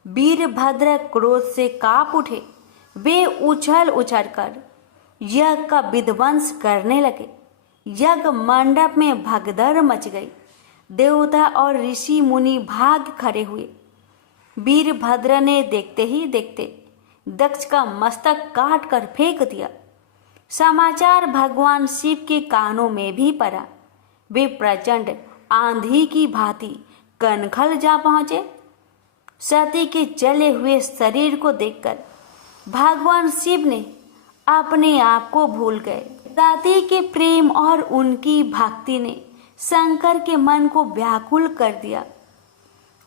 वीरभद्र क्रोध से कांप उठे। वे उछल उछल कर यज्ञ का विध्वंस करने लगे। यज्ञ मंडप में भगदड़ मच गई। देवता और ऋषि मुनि भाग खड़े हुए। वीरभद्र ने देखते ही देखते दक्ष का मस्तक काट कर फेंक दिया। समाचार भगवान शिव के कानों में भी पड़ा। वे प्रचंड आंधी की भांति कनखल जा पहुंचे। सती के जले हुए शरीर को देखकर भगवान शिव ने अपने आप को भूल गए। सती के प्रेम और उनकी भक्ति ने शंकर के मन को व्याकुल कर दिया।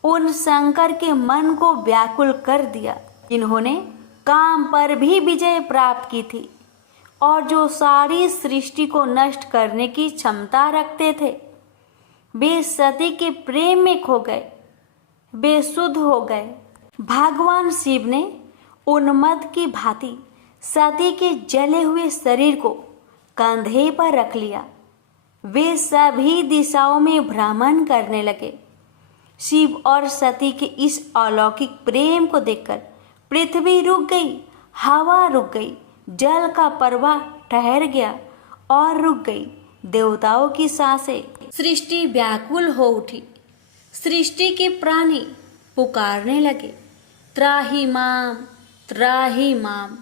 उन शंकर के मन को व्याकुल कर दिया जिन्होंने काम पर भी विजय प्राप्त की थी और जो सारी सृष्टि को नष्ट करने की क्षमता रखते थे। वे सती के प्रेम में खो गए, बेसुध हो गए। भगवान शिव ने उन्मत्त की भांति सती के जले हुए शरीर को कंधे पर रख लिया। वे सभी दिशाओं में भ्रमण करने लगे। शिव और सती के इस अलौकिक प्रेम को देखकर पृथ्वी रुक गई, हवा रुक गई, जल का प्रवाह ठहर गया और रुक गई देवताओं की सांसें। सृष्टि व्याकुल हो उठी। सृष्टि के प्राणी पुकारने लगे, त्राहि माम, त्राहि माम।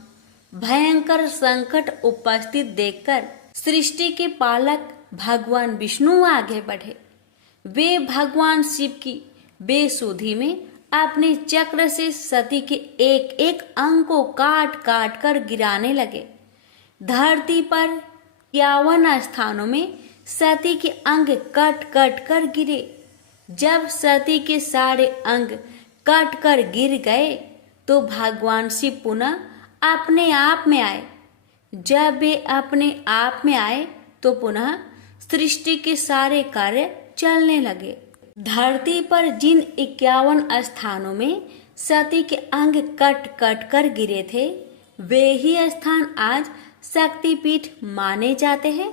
भयंकर संकट उपस्थित देखकर सृष्टि के पालक भगवान विष्णु आगे बढ़े। वे भगवान शिव की बेसुधी में अपने चक्र से सती के एक एक अंग को काट काट कर गिराने लगे। धरती पर 51 स्थानों में सती के अंग कट कट कर गिरे। जब सती के सारे अंग कट कर गिर गए तो भगवान शिव पुनः अपने आप में आए। जब वे अपने आप में आए तो पुनः सृष्टि के सारे कार्य चलने लगे। धरती पर जिन 51 स्थानों में सती के अंग कट कट कर गिरे थे, वे ही स्थान आज शक्तिपीठ माने जाते हैं।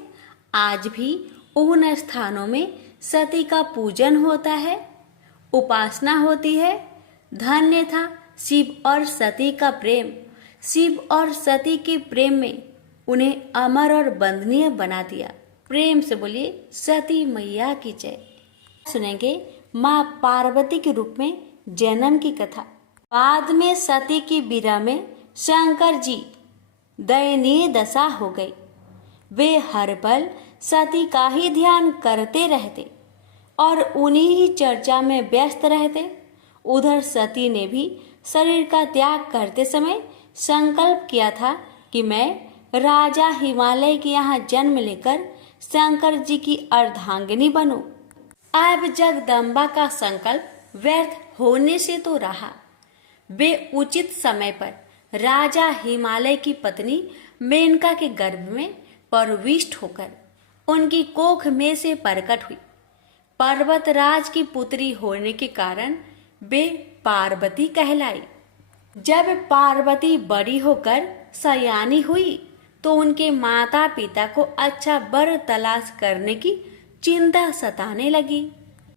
आज भी उन स्थानों में सती का पूजन होता है, उपासना होती है। धन्य था शिव और सती का प्रेम। शिव और सती के प्रेम में उन्हें अमर और वंदनीय बना दिया। प्रेम से बोलिए सती मैया की जय। सुनेंगे माँ पार्वती के रूप में जन्म की कथा। बाद में सती की बीरा में शंकर जी दयनीय दशा हो गई। वे हर पल सती का ही ध्यान करते रहते और उन्हीं ही चर्चा में व्यस्त रहते। उधर सती ने भी शरीर का त्याग करते समय संकल्प किया था कि मैं राजा हिमालय के यहाँ जन्म लेकर शंकर जी की अर्धांगिनी बनूं। अब जगदम्बा का संकल्प व्यर्थ होने से तो रहा। वे उचित समय पर राजा हिमालय की पत्नी मेनका के गर्भ में प्रविष्ट होकर उनकी कोख में से प्रकट हुई। पर्वतराज की पुत्री होने के कारण वे पार्वती कहलाई। जब पार्वती बड़ी होकर सयानी हुई तो उनके माता पिता को अच्छा वर तलाश करने की चिंता सताने लगी।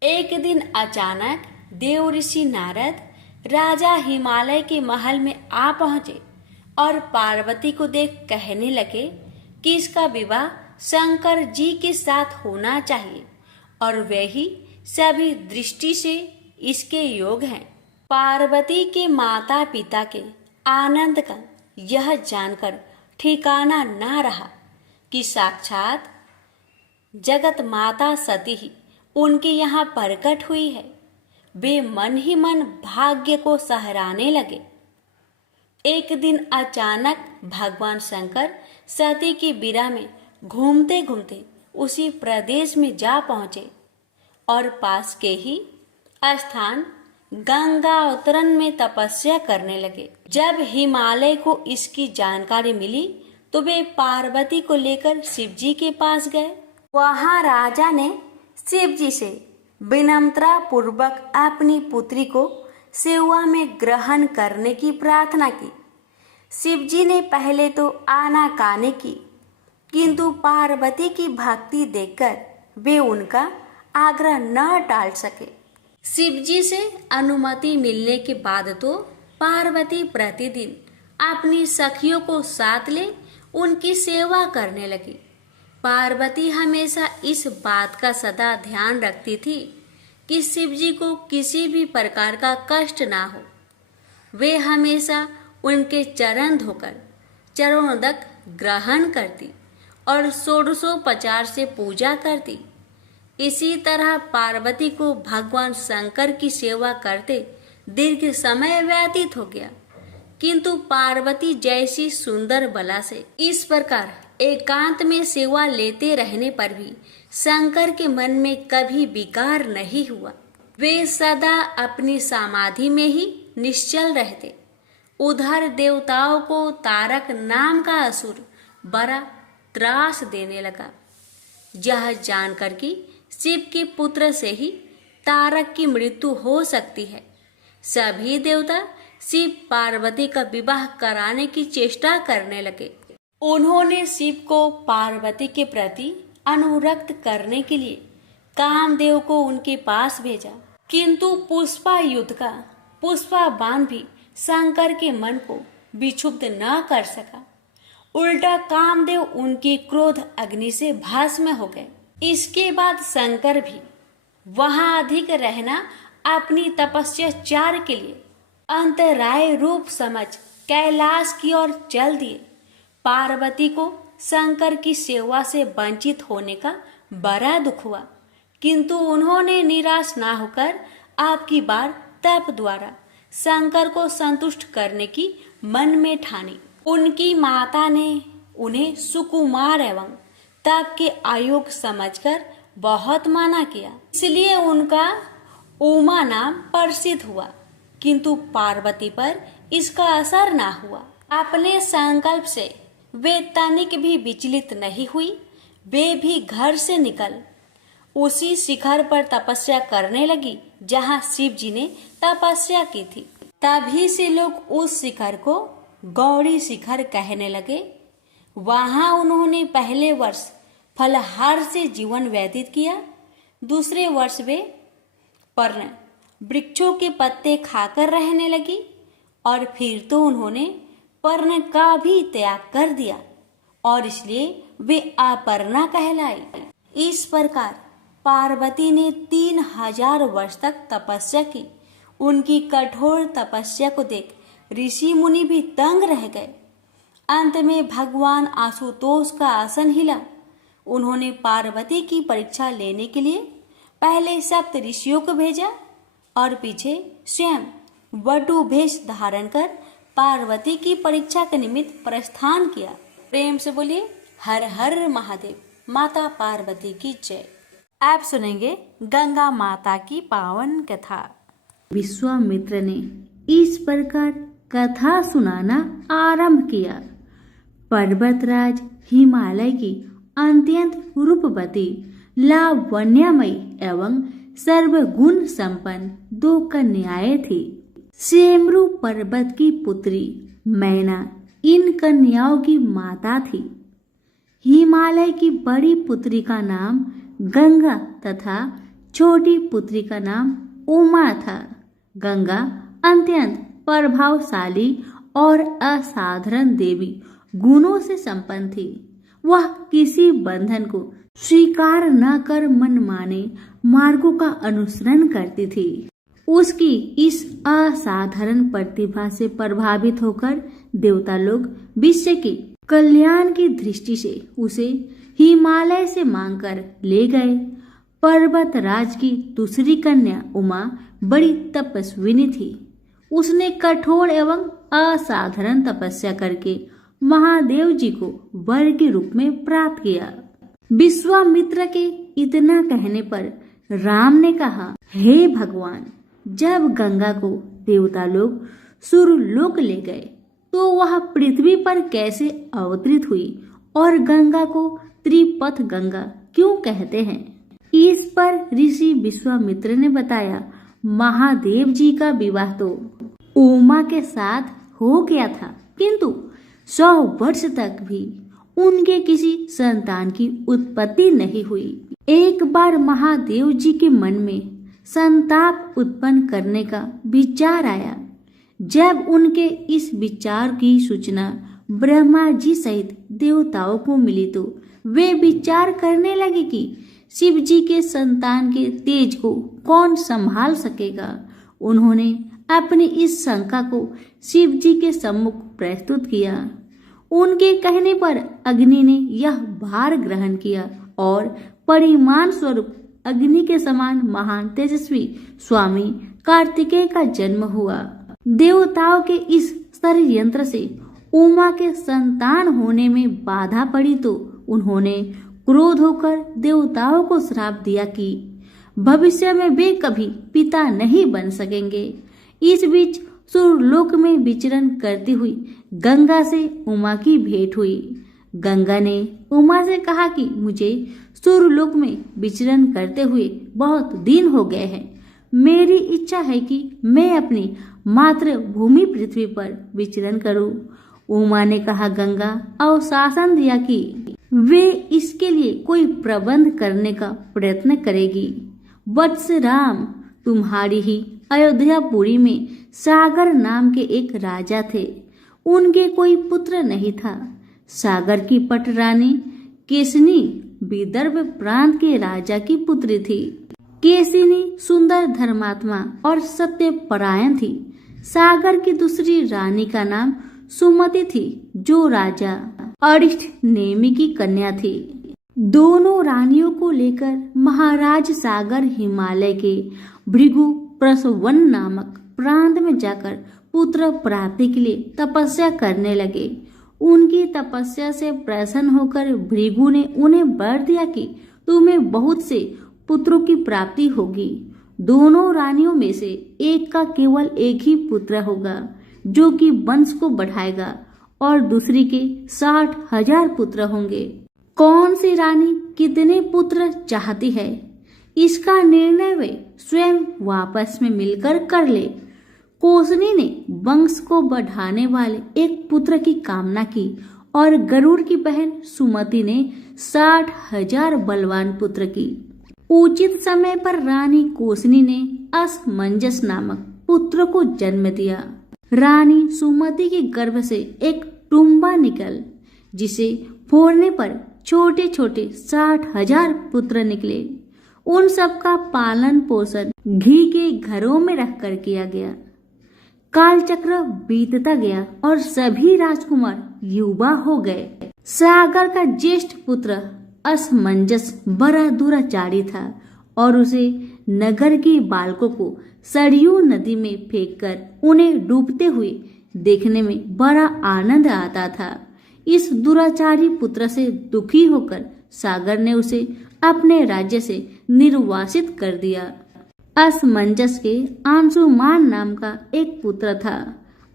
एक दिन अचानक देव ऋषि नारद राजा हिमालय के महल में आ पहुंचे और पार्वती को देख कहने लगे कि इसका विवाह शंकर जी के साथ होना चाहिए और वे ही सभी दृष्टि से इसके योग हैं। पार्वती के माता पिता के आनंद का यह जानकर ठिकाना ना रहा कि साक्षात जगत माता सती ही उनके यहाँ प्रकट हुई है। वे मन ही मन भाग्य को सहराने लगे। एक दिन अचानक भगवान शंकर सती की बीरा में घूमते घूमते उसी प्रदेश में जा पहुंचे और पास के ही स्थान गंगा अवतरण में तपस्या करने लगे। जब हिमालय को इसकी जानकारी मिली तो वे पार्वती को लेकर शिव जी के पास गए। वहां राजा ने शिव जी से विनम्रता पूर्वक अपनी पुत्री को सेवा में ग्रहण करने की प्रार्थना की। शिव जी ने पहले तो आनाकानी की, किंतु पार्वती की भक्ति देखकर वे उनका आग्रह न टाल सके। शिव जी से अनुमति मिलने के बाद तो पार्वती प्रतिदिन अपनी सखियों को साथ ले उनकी सेवा करने लगी। पार्वती हमेशा इस बात का सदा ध्यान रखती थी कि शिव जी को किसी भी प्रकार का कष्ट ना हो। वे हमेशा उनके चरण धोकर चरणोदक ग्रहण करती और षोडशोपचार से पूजा करती। इसी तरह पार्वती को भगवान शंकर की सेवा करते दीर्घ समय व्यतीत हो गया, किंतु पार्वती जैसी सुंदर बला से इस प्रकार एकांत में सेवा लेते रहने पर भी शंकर के मन में कभी विकार नहीं हुआ। वे सदा अपनी समाधि में ही निश्चल रहते। उधर देवताओं को तारक नाम का असुर बड़ा त्रास देने लगा। यह जानकर कि शिव के पुत्र से ही तारक की मृत्यु हो सकती है, सभी देवता शिव पार्वती का विवाह कराने की चेष्टा करने लगे। उन्होंने शिव को पार्वती के प्रति अनुरक्त करने के लिए कामदेव को उनके पास भेजा, किंतु पुष्पा युद्ध का पुष्पा बाण भी शंकर के मन को विक्षुब्ध न कर सका। उल्टा कामदेव उनकी क्रोध अग्नि से भस्म हो गए। इसके बाद शंकर भी वहां अधिक रहना अपनी तपस्याचार के लिए अंतराय रूप समझ कैलाश की ओर चल दिए। पार्वती को शंकर की सेवा से वंचित होने का बड़ा दुख हुआ, किंतु उन्होंने निराश ना होकर आपकी बार तप द्वारा शंकर को संतुष्ट करने की मन में ठानी। उनकी माता ने उन्हें सुकुमार एवं तप के अयोग्य समझकर बहुत माना किया, इसलिए उनका उमा नाम प्रसिद्ध हुआ, किंतु पार्वती पर इसका असर ना हुआ। अपने संकल्प से वे तनिक भी विचलित नहीं हुई। वे भी घर से निकल उसी शिखर पर तपस्या करने लगी जहाँ शिव जी ने तपस्या की थी। तभी से लोग उस शिखर को गौरी शिखर कहने लगे। वहां उन्होंने पहले वर्ष फलहार से जीवन व्यतीत किया। दूसरे वर्ष वे पर्ण वृक्षों के पत्ते खाकर रहने लगी और फिर तो उन्होंने पर्ण का भी त्याग कर दिया और इसलिए वे अपर्णा कहलाई। इस प्रकार पार्वती ने 3000 वर्ष तक तपस्या की। उनकी कठोर तपस्या को देख ऋषि मुनि भी दंग रह गए। अंत में भगवान आशुतोष का आसन हिला। उन्होंने पार्वती की परीक्षा लेने के लिए पहले सप्त ऋषियों को भेजा और पीछे स्वयं वटु भेष धारण कर पार्वती की परीक्षा के निमित्त प्रस्थान किया। प्रेम से बोलिए हर हर महादेव। माता पार्वती की जय। आप सुनेंगे गंगा माता की पावन कथा। विश्वामित्र ने इस प्रकार कथा सुनाना आरंभ किया। पर्वतराज हिमालय की अत्यंत रूपवती, लावण्यमयी एवं सर्वगुण संपन्न 2 कन्याएं थी। सेमरू पर्वत की पुत्री मैना इन कन्याओं की माता थी। हिमालय की बड़ी पुत्री का नाम गंगा तथा छोटी पुत्री का नाम उमा था। गंगा अत्यंत प्रभावशाली और असाधारण देवी गुणों से संपन्न थी। वह किसी बंधन को स्वीकार न कर मनमाने मार्गों का अनुसरण करती थी। उसकी इस असाधारण प्रतिभा से प्रभावित होकर देवता लोग विश्व के कल्याण की दृष्टि से उसे हिमालय से मांगकर ले गए। पर्वतराज की दूसरी कन्या उमा बड़ी तपस्विनी थी। उसने कठोर एवं असाधारण तपस्या करके महादेव जी को वर के रूप में प्राप्त किया। विश्वामित्र के इतना कहने पर राम ने कहा, हे भगवान, जब गंगा को देवता लोग सुरलोक ले गए तो वह पृथ्वी पर कैसे अवतरित हुई और गंगा को त्रिपथ गंगा क्यों कहते हैं? इस पर ऋषि विश्वामित्र ने बताया, महादेव जी का विवाह तो उमा के साथ हो गया था, किंतु 100 वर्ष तक भी उनके किसी संतान की उत्पत्ति नहीं हुई। एक बार महादेव जी के मन में संताप उत्पन्न करने का विचार आया। जब उनके इस विचार की सूचना ब्रह्मा जी सहित देवताओं को मिली तो वे विचार करने लगे कि शिव जी के संतान के तेज को कौन संभाल सकेगा। उन्होंने अपनी इस शंका को शिव जी के सम्मुख प्रस्तुत किया। उनके कहने पर अग्नि ने यह भार ग्रहण किया और परिमाण स्वरूप अग्नि के समान महान तेजस्वी स्वामी कार्तिकेय का जन्म हुआ। देवताओं के इस षड्यंत्र से उमा के संतान होने में बाधा पड़ी तो उन्होंने क्रोध होकर देवताओं को श्राप दिया कि भविष्य में वे कभी पिता नहीं बन सकेंगे। इस बीच सुरलोक में विचरण करती हुई गंगा से उमा की भेंट हुई। गंगा ने उमा से कहा कि मुझे सुरलोक में विचरण करते हुए बहुत दिन हो गए हैं। मेरी इच्छा है कि मैं अपनी मातृभूमि पृथ्वी पर विचरण करूं। उमा ने कहा गंगा और शासन दिया कि वे इसके लिए कोई प्रबंध करने का प्रयत्न करेगी। वत्स राम, तुम्हारी ही अयोध्यापुरी में सागर नाम के एक राजा थे। उनके कोई पुत्र नहीं था। सागर की पट रानी केसनी विदर्भ प्रांत के राजा की पुत्री थी। केसिनी सुंदर, धर्मात्मा और सत्यपरायण थी। सागर की दूसरी रानी का नाम सुमति थी, जो राजा अरिष्ट नेमि की कन्या थी। दोनों रानियों को लेकर महाराज सागर हिमालय के भृगु प्रसवन नामक प्रांत में जाकर पुत्र प्राप्ति के लिए तपस्या करने लगे। उनकी तपस्या से प्रसन्न होकर भृगु ने उन्हें वर दिया कि तुम्हें बहुत से पुत्रों की प्राप्ति होगी। दोनों रानियों में से एक का केवल एक ही पुत्र होगा, जो कि वंश को बढ़ाएगा, और दूसरी के 60,000 पुत्र होंगे। कौन सी रानी कितने पुत्र चाहती है, इसका निर्णय वे स्वयं आपस में मिलकर कर ले। कोसनी ने वंश को बढ़ाने वाले एक पुत्र की कामना की और गरुड़ की बहन सुमति ने 60,000 बलवान पुत्र की। उचित समय पर रानी कोसनी ने असमंजस नामक पुत्र को जन्म दिया। रानी सुमति के गर्भ से एक टुम्बा निकल, जिसे फोड़ने पर छोटे छोटे 60,000 पुत्र निकले। उन सबका पालन पोषण घी के घरों में रखकर किया गया। कालचक्र बीतता गया और सभी राजकुमार युवा हो गए। सागर का ज्येष्ठ पुत्र असमंजस बड़ा दुराचारी था और उसे नगर के बालकों को सरयू नदी में फेंककर उन्हें डूबते हुए देखने में बड़ा आनंद आता था। इस दुराचारी पुत्र से दुखी होकर सागर ने उसे अपने राज्य से निर्वासित कर दिया। असमंजस के अंशुमान नाम का एक पुत्र था।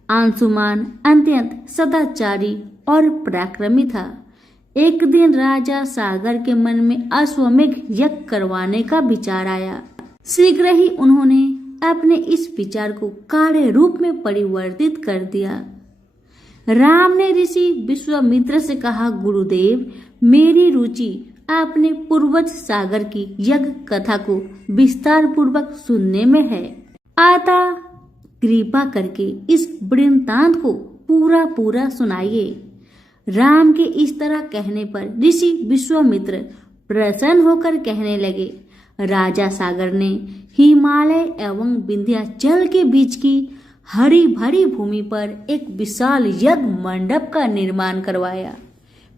अंशुमान अत्यंत सदाचारी और पराक्रमी था। एक दिन राजा सागर के मन में अश्वमेघ यज्ञ करवाने का विचार आया। शीघ्र ही उन्होंने अपने इस विचार को कार्य रूप में परिवर्तित कर दिया। राम ने ऋषि विश्वामित्र से कहा, गुरुदेव, मेरी रुचि अपने पूर्वज सागर की यज्ञ कथा को विस्तार पूर्वक सुनने में है। अतः कृपा करके इस वृत्तांत को पूरा पूरा सुनाइए। राम के इस तरह कहने पर ऋषि विश्वामित्र प्रसन्न होकर कहने लगे, राजा सागर ने हिमालय एवं विंध्याचल के बीच की हरी भरी भूमि पर एक विशाल यज्ञ मंडप का निर्माण करवाया।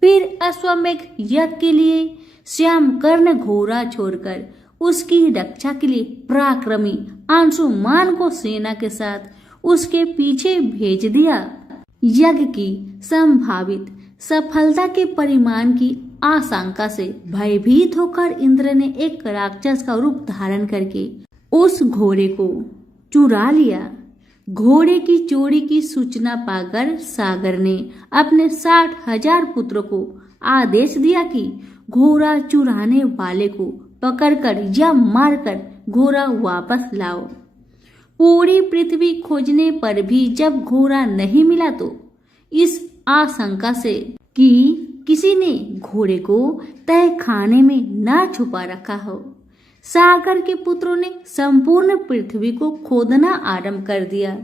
फिर अश्वमेघ यज्ञ के लिए श्यामकर्ण घोड़ा छोड़कर उसकी रक्षा के लिए पराक्रमी अंशुमान को सेना के साथ उसके पीछे भेज दिया। यज्ञ की संभावित सफलता के परिमाण की आशंका से भयभीत होकर इंद्र ने एक राक्षस का रूप धारण करके उस घोड़े को चुरा लिया। घोड़े की चोरी की सूचना पाकर सागर ने अपने 60,000 पुत्रों को आदेश दिया कि घोड़ा चुराने वाले को पकड़कर या मारकर घोड़ा वापस लाओ। पूरी पृथ्वी खोजने पर भी जब घोड़ा नहीं मिला तो इस आशंका से कि किसी ने घोड़े को तय खाने में न छुपा रखा हो, सागर के पुत्रों ने संपूर्ण पृथ्वी को खोदना आरंभ कर दिया।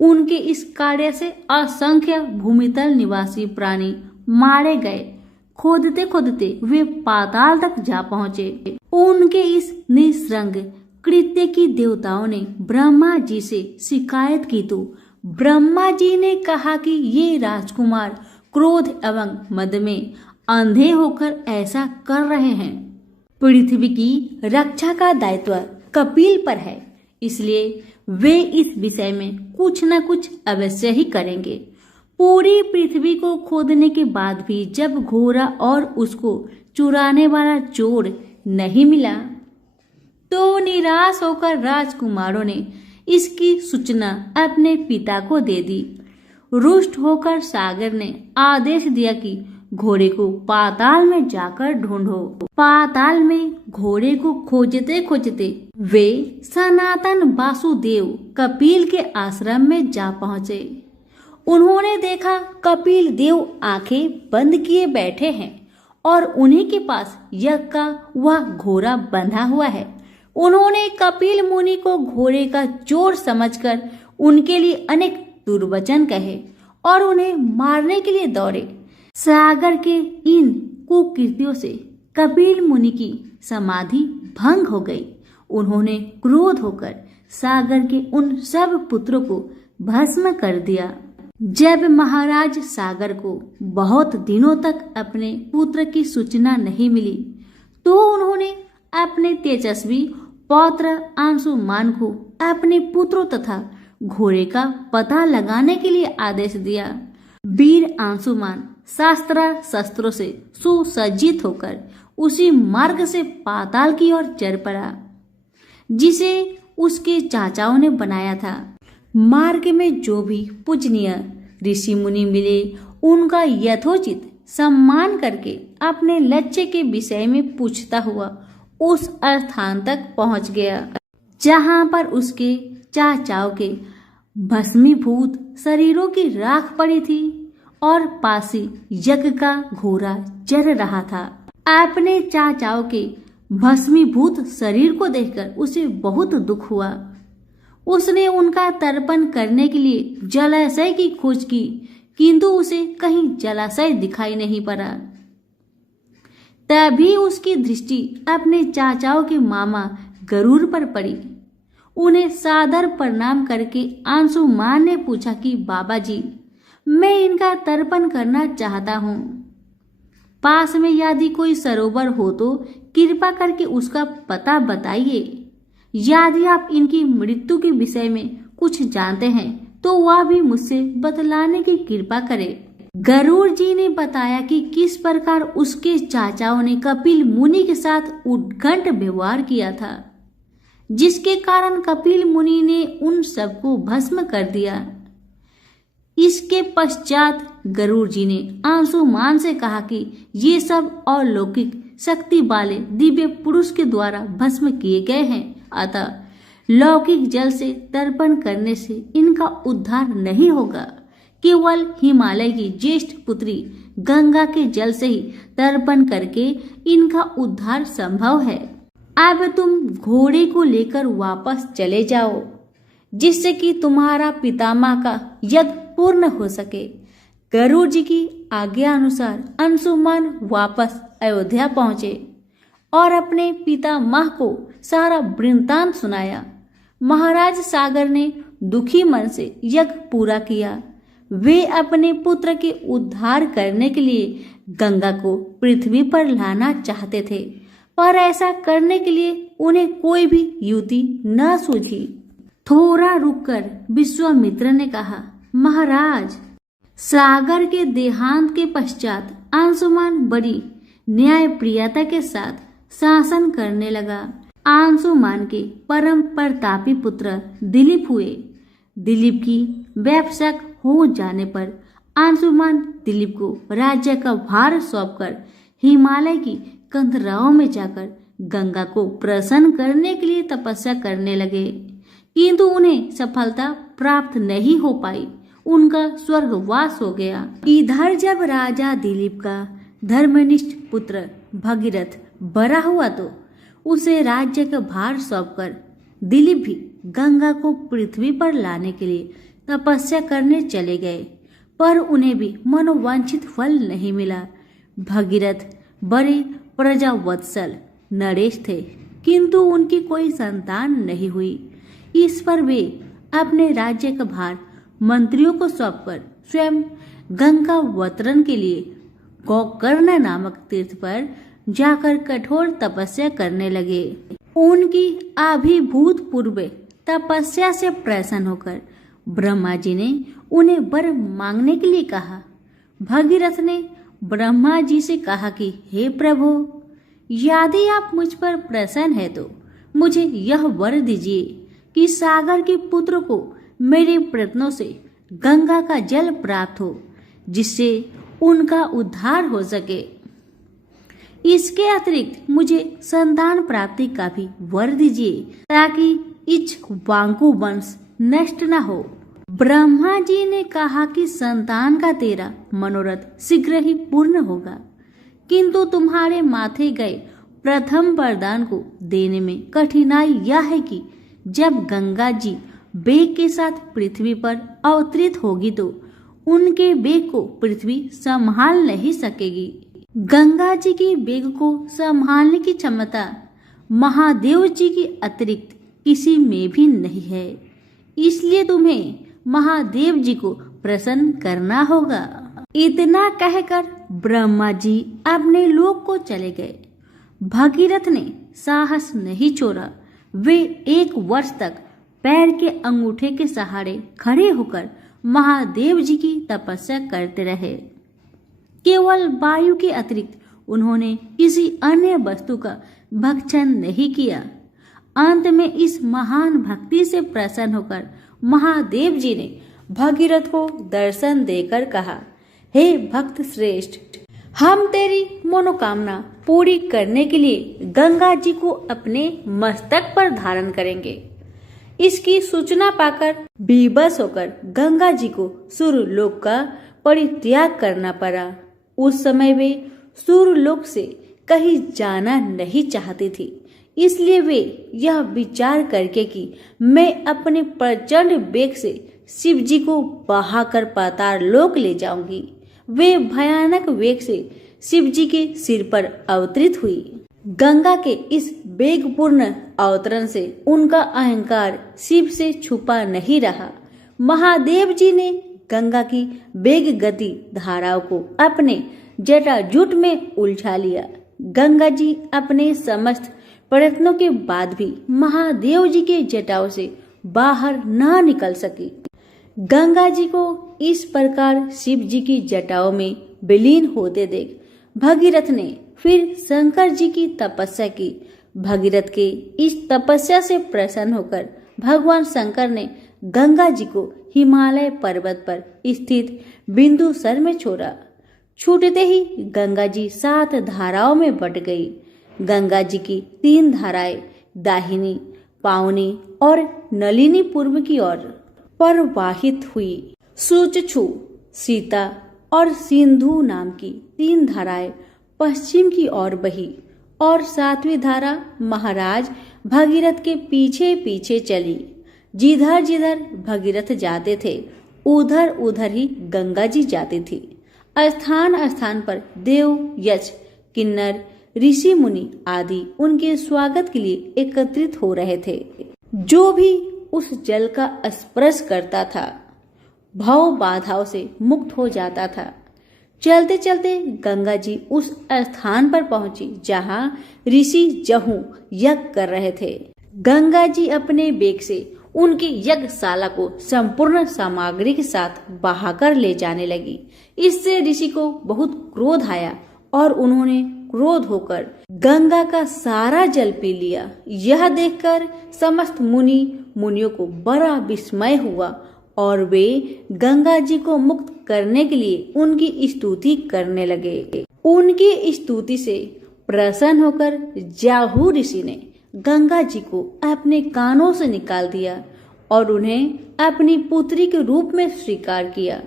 उनके इस कार्य से असंख्य भूमितल निवासी प्राणी मारे गए। खोदते खोदते वे पाताल तक जा पहुंचे। उनके इस निःसंग कृत्य की देवताओं ने ब्रह्मा जी से शिकायत की तो ब्रह्मा जी ने कहा कि ये राजकुमार क्रोध एवं मद में अंधे होकर ऐसा कर रहे हैं। पृथ्वी की रक्षा का दायित्व कपिल पर है, इसलिए वे इस विषय में कुछ न कुछ अवश्य ही करेंगे। पूरी पृथ्वी को खोदने के बाद भी जब घोड़ा और उसको चुराने वाला चोर नहीं मिला तो निराश होकर राजकुमारों ने इसकी सूचना अपने पिता को दे दी। रुष्ट होकर सागर ने आदेश दिया कि घोड़े को पाताल में जाकर ढूंढो। पाताल में घोड़े को खोजते खोजते वे सनातन वासुदेव कपिल के आश्रम में जा पहुंचे। उन्होंने देखा कपिल देव आंखें बंद किए बैठे हैं और उन्हीं के पास यज्ञ का वह घोड़ा बंधा हुआ है। उन्होंने कपिल मुनि को घोड़े का चोर समझकर उनके लिए अनेक दुर्वचन कहे और उन्हें मारने के लिए दौड़े। सागर के इन कुकृत्यों से कपिल मुनि की समाधि भंग हो गई। उन्होंने क्रोध होकर सागर के उन सब पुत्रों को भस्म कर दिया। जब महाराज सागर को बहुत दिनों तक अपने पुत्र की सूचना नहीं मिली तो उन्होंने अपने तेजस्वी पौत्र अंशुमान को अपने पुत्रों तथा घोड़े का पता लगाने के लिए आदेश दिया। वीर अंशुमान शस्त्रों से सुसज्जित होकर उसी मार्ग से पाताल की ओर चल पड़ा जिसे उसके चाचाओं ने बनाया था। मार्ग में जो भी पूजनीय ऋषि मुनि मिले उनका यथोचित सम्मान करके अपने लक्ष्य के विषय में पूछता हुआ उस स्थान तक पहुंच गया जहां पर उसके चाचाओं के भस्मीभूत शरीरों की राख पड़ी थी और पासी यज्ञ का घोड़ा जल रहा था। अपने चाचाओं के भस्मीभूत शरीर को देखकर उसे बहुत दुख हुआ। उसने उनका तर्पण करने के लिए जलाशय की खोज की किंतु उसे कहीं जलाशय दिखाई नहीं पड़ा। तभी उसकी दृष्टि अपने चाचाओं के मामा गरुड़ पर पड़ी। उन्हें सादर प्रणाम करके अंशुमान ने पूछा कि बाबा जी, मैं इनका तर्पण करना चाहता हूँ। पास में यदि कोई सरोवर हो तो कृपा करके उसका पता बताइए। यदि आप इनकी मृत्यु के विषय में कुछ जानते हैं तो वह भी मुझसे बतलाने की कृपा करें। गरुड़ जी ने बताया कि किस प्रकार उसके चाचाओं ने कपिल मुनि के साथ उद्घंट व्यवहार किया था, जिसके कारण कपिल मुनि ने उन सबको भस्म कर दिया। इसके पश्चात गरुड़ जी ने अंशुमान से कहा कि ये सब अलौकिक शक्ति वाले दिव्य पुरुष के द्वारा भस्म किए गए हैं, अतः लौकिक जल से तर्पण करने से इनका उद्धार नहीं होगा। केवल हिमालय की ज्येष्ठ पुत्री गंगा के जल से ही तर्पण करके इनका उद्धार संभव है। अब तुम घोड़े को लेकर वापस चले जाओ जिससे कि तुम्हारा पितामह का यज्ञ पूर्ण हो सके। गरुड़ जी की आज्ञा अनुसार अंशुमान वापस अयोध्या पहुंचे और अपने पितामह को सारा वृत्तांत सुनाया। महाराज सागर ने दुखी मन से यज्ञ पूरा किया। वे अपने पुत्र के उद्धार करने के लिए गंगा को पृथ्वी पर लाना चाहते थे, पर ऐसा करने के लिए उन्हें कोई भी युक्ति न सूझी। थोड़ा रुककर विश्वामित्र ने कहा, महाराज, सागर के देहांत के पश्चात अंशुमान बड़ी न्यायप्रियता के साथ शासन करने लगा। अंशुमान के परम प्रतापी पुत्र दिलीप हुए। दिलीप की व्यवसाय हो जाने पर अंशुमान दिलीप को राज्य का भार सौंपकर हिमालय की कंदराओं में जाकर गंगा को प्रसन्न करने के लिए तपस्या करने लगे, किंतु उन्हें सफलता प्राप्त नहीं हो पाई। उनका स्वर्गवास हो गया। इधर जब राजा दिलीप का धर्मनिष्ठ पुत्र भगीरथ बड़ा हुआ तो उसे राज्य का भार सौंपकर दिलीप भी गंगा को पृथ्वी पर लाने के लिए तपस्या करने चले गए, पर उन्हें भी मनोवांछित फल नहीं मिला। भगीरथ बड़े प्रजावत्सल नरेश थे, किंतु उनकी कोई संतान नहीं हुई। इस पर वे अपने राज्य का भार मंत्रियों को सौंपकर स्वयं गंगावतरण के लिए गोकर्ण नामक तीर्थ पर जाकर कठोर तपस्या करने लगे। उनकी अभिभूत पूर्व तपस्या से प्रसन्न होकर ब्रह्मा जी ने उन्हें वर मांगने के लिए कहा। भगीरथ ने ब्रह्मा जी से कहा कि हे प्रभु, यदि आप मुझ पर प्रसन्न है तो मुझे यह वर दीजिए कि सागर के पुत्र को मेरे प्रयत्नों से गंगा का जल प्राप्त हो, जिससे उनका उद्धार हो सके। इसके अतिरिक्त मुझे संतान प्राप्ति का भी वर दीजिए, ताकि इक्ष्वाकु वंश नष्ट न हो। ब्रह्मा जी ने कहा कि संतान का तेरा मनोरथ शीघ्र ही पूर्ण होगा, किंतु तुम्हारे माथे गए प्रथम वरदान को देने में कठिनाई यह है कि जब गंगा जी वेग के साथ पृथ्वी पर अवतरित होगी तो उनके वेग को पृथ्वी संभाल नहीं सकेगी। गंगा जी की वेग को संभालने की क्षमता महादेव जी के अतिरिक्त किसी में भी नहीं है, इसलिए तुम्हें महादेव जी को प्रसन्न करना होगा। इतना कहकर ब्रह्मा जी अपने लोक को चले गए। भगीरथ ने साहस नहीं छोड़ा। वे 1 वर्ष तक पैर के अंगूठे के सहारे खड़े होकर महादेव जी की तपस्या करते रहे। केवल वायु के अतिरिक्त उन्होंने किसी अन्य वस्तु का भक्षण नहीं किया। अंत में इस महान भक्ति से प्रसन्न होकर महादेव जी ने भगीरथ को दर्शन देकर कहा, हे भक्त श्रेष्ठ, हम तेरी मनोकामना पूरी करने के लिए गंगा जी को अपने मस्तक पर धारण करेंगे। इसकी सूचना पाकर बेबस होकर गंगा जी को सूर्यलोक का परित्याग करना पड़ा। उस समय वे सूर्यलोक से कहीं जाना नहीं चाहती थी, इसलिए वे यह विचार करके कि मैं अपने प्रचंड वेग से शिव जी को बहाकर पाताल लोक ले जाऊंगी, वे भयानक वेग से शिव जी के सिर पर अवतरित हुई। गंगा के इस वेगपूर्ण अवतरण से उनका अहंकार शिव से छुपा नहीं रहा। महादेव जी ने गंगा की वेग गति धाराओं को अपने जटाजूट में उलझा लिया। गंगा जी अपने समस्त प्रयत्नों के बाद भी महादेव जी के जटाओं से बाहर न निकल सकी। गंगा जी को इस प्रकार शिव जी की जटाओं में विलीन होते देख भगीरथ ने फिर शंकर जी की तपस्या की। भगीरथ के इस तपस्या से प्रसन्न होकर भगवान शंकर ने गंगा जी को हिमालय पर्वत पर स्थित बिंदुसर में छोड़ा। छूटते ही गंगा जी 7 धाराओं में बट गई। गंगा जी की 3 धाराएं दाहिनी, पावनी और नलिनी पूर्व की ओर प्रवाहित हुई। सुचक्षु, सीता और सिंधु नाम की 3 धाराएं पश्चिम की ओर बही और 7वीं धारा महाराज भगीरथ के पीछे पीछे चली। जिधर जिधर भगीरथ जाते थे उधर उधर ही गंगा जी जाती थी। स्थान स्थान पर देव, यक्ष, किन्नर, ऋषि मुनि आदि उनके स्वागत के लिए एकत्रित हो रहे थे। जो भी उस जल का स्पर्श करता था भव बाधाओं से मुक्त हो जाता था। चलते चलते गंगा जी उस स्थान पर पहुंची जहां ऋषि जहू यज्ञ कर रहे थे। गंगा जी अपने वेग से उनकी यज्ञशाला को संपूर्ण सामग्री के साथ बहाकर ले जाने लगी। इससे ऋषि को बहुत क्रोध आया और उन्होंने क्रोध होकर गंगा का सारा जल पी लिया। यह देखकर समस्त मुनियों को बड़ा विस्मय हुआ और वे गंगा जी को मुक्त करने के लिए उनकी स्तुति करने लगे। उनकी स्तुति से प्रसन्न होकर जाहू ऋषि ने गंगा जी को अपने कानों से निकाल दिया और उन्हें अपनी पुत्री के रूप में स्वीकार किया।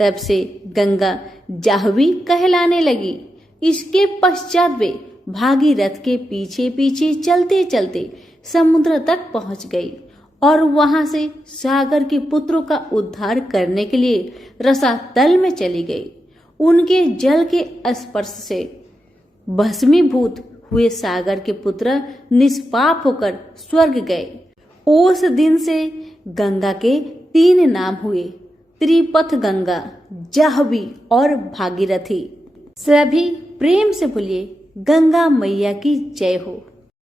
तब से गंगा जाह्नवी कहलाने लगी। इसके पश्चात वे भागीरथ के पीछे पीछे चलते चलते समुद्र तक पहुंच गई और वहां से सागर के पुत्रों का उद्धार करने के लिए रसातल में चली गई। उनके जल के स्पर्श से भस्मीभूत हुए सागर के पुत्र निष्पाप होकर स्वर्ग गए। उस दिन से गंगा के 3 नाम हुए, त्रिपथ गंगा, जाह्नवी और भागीरथी। सभी प्रेम से बोलिए गंगा मैया की जय हो।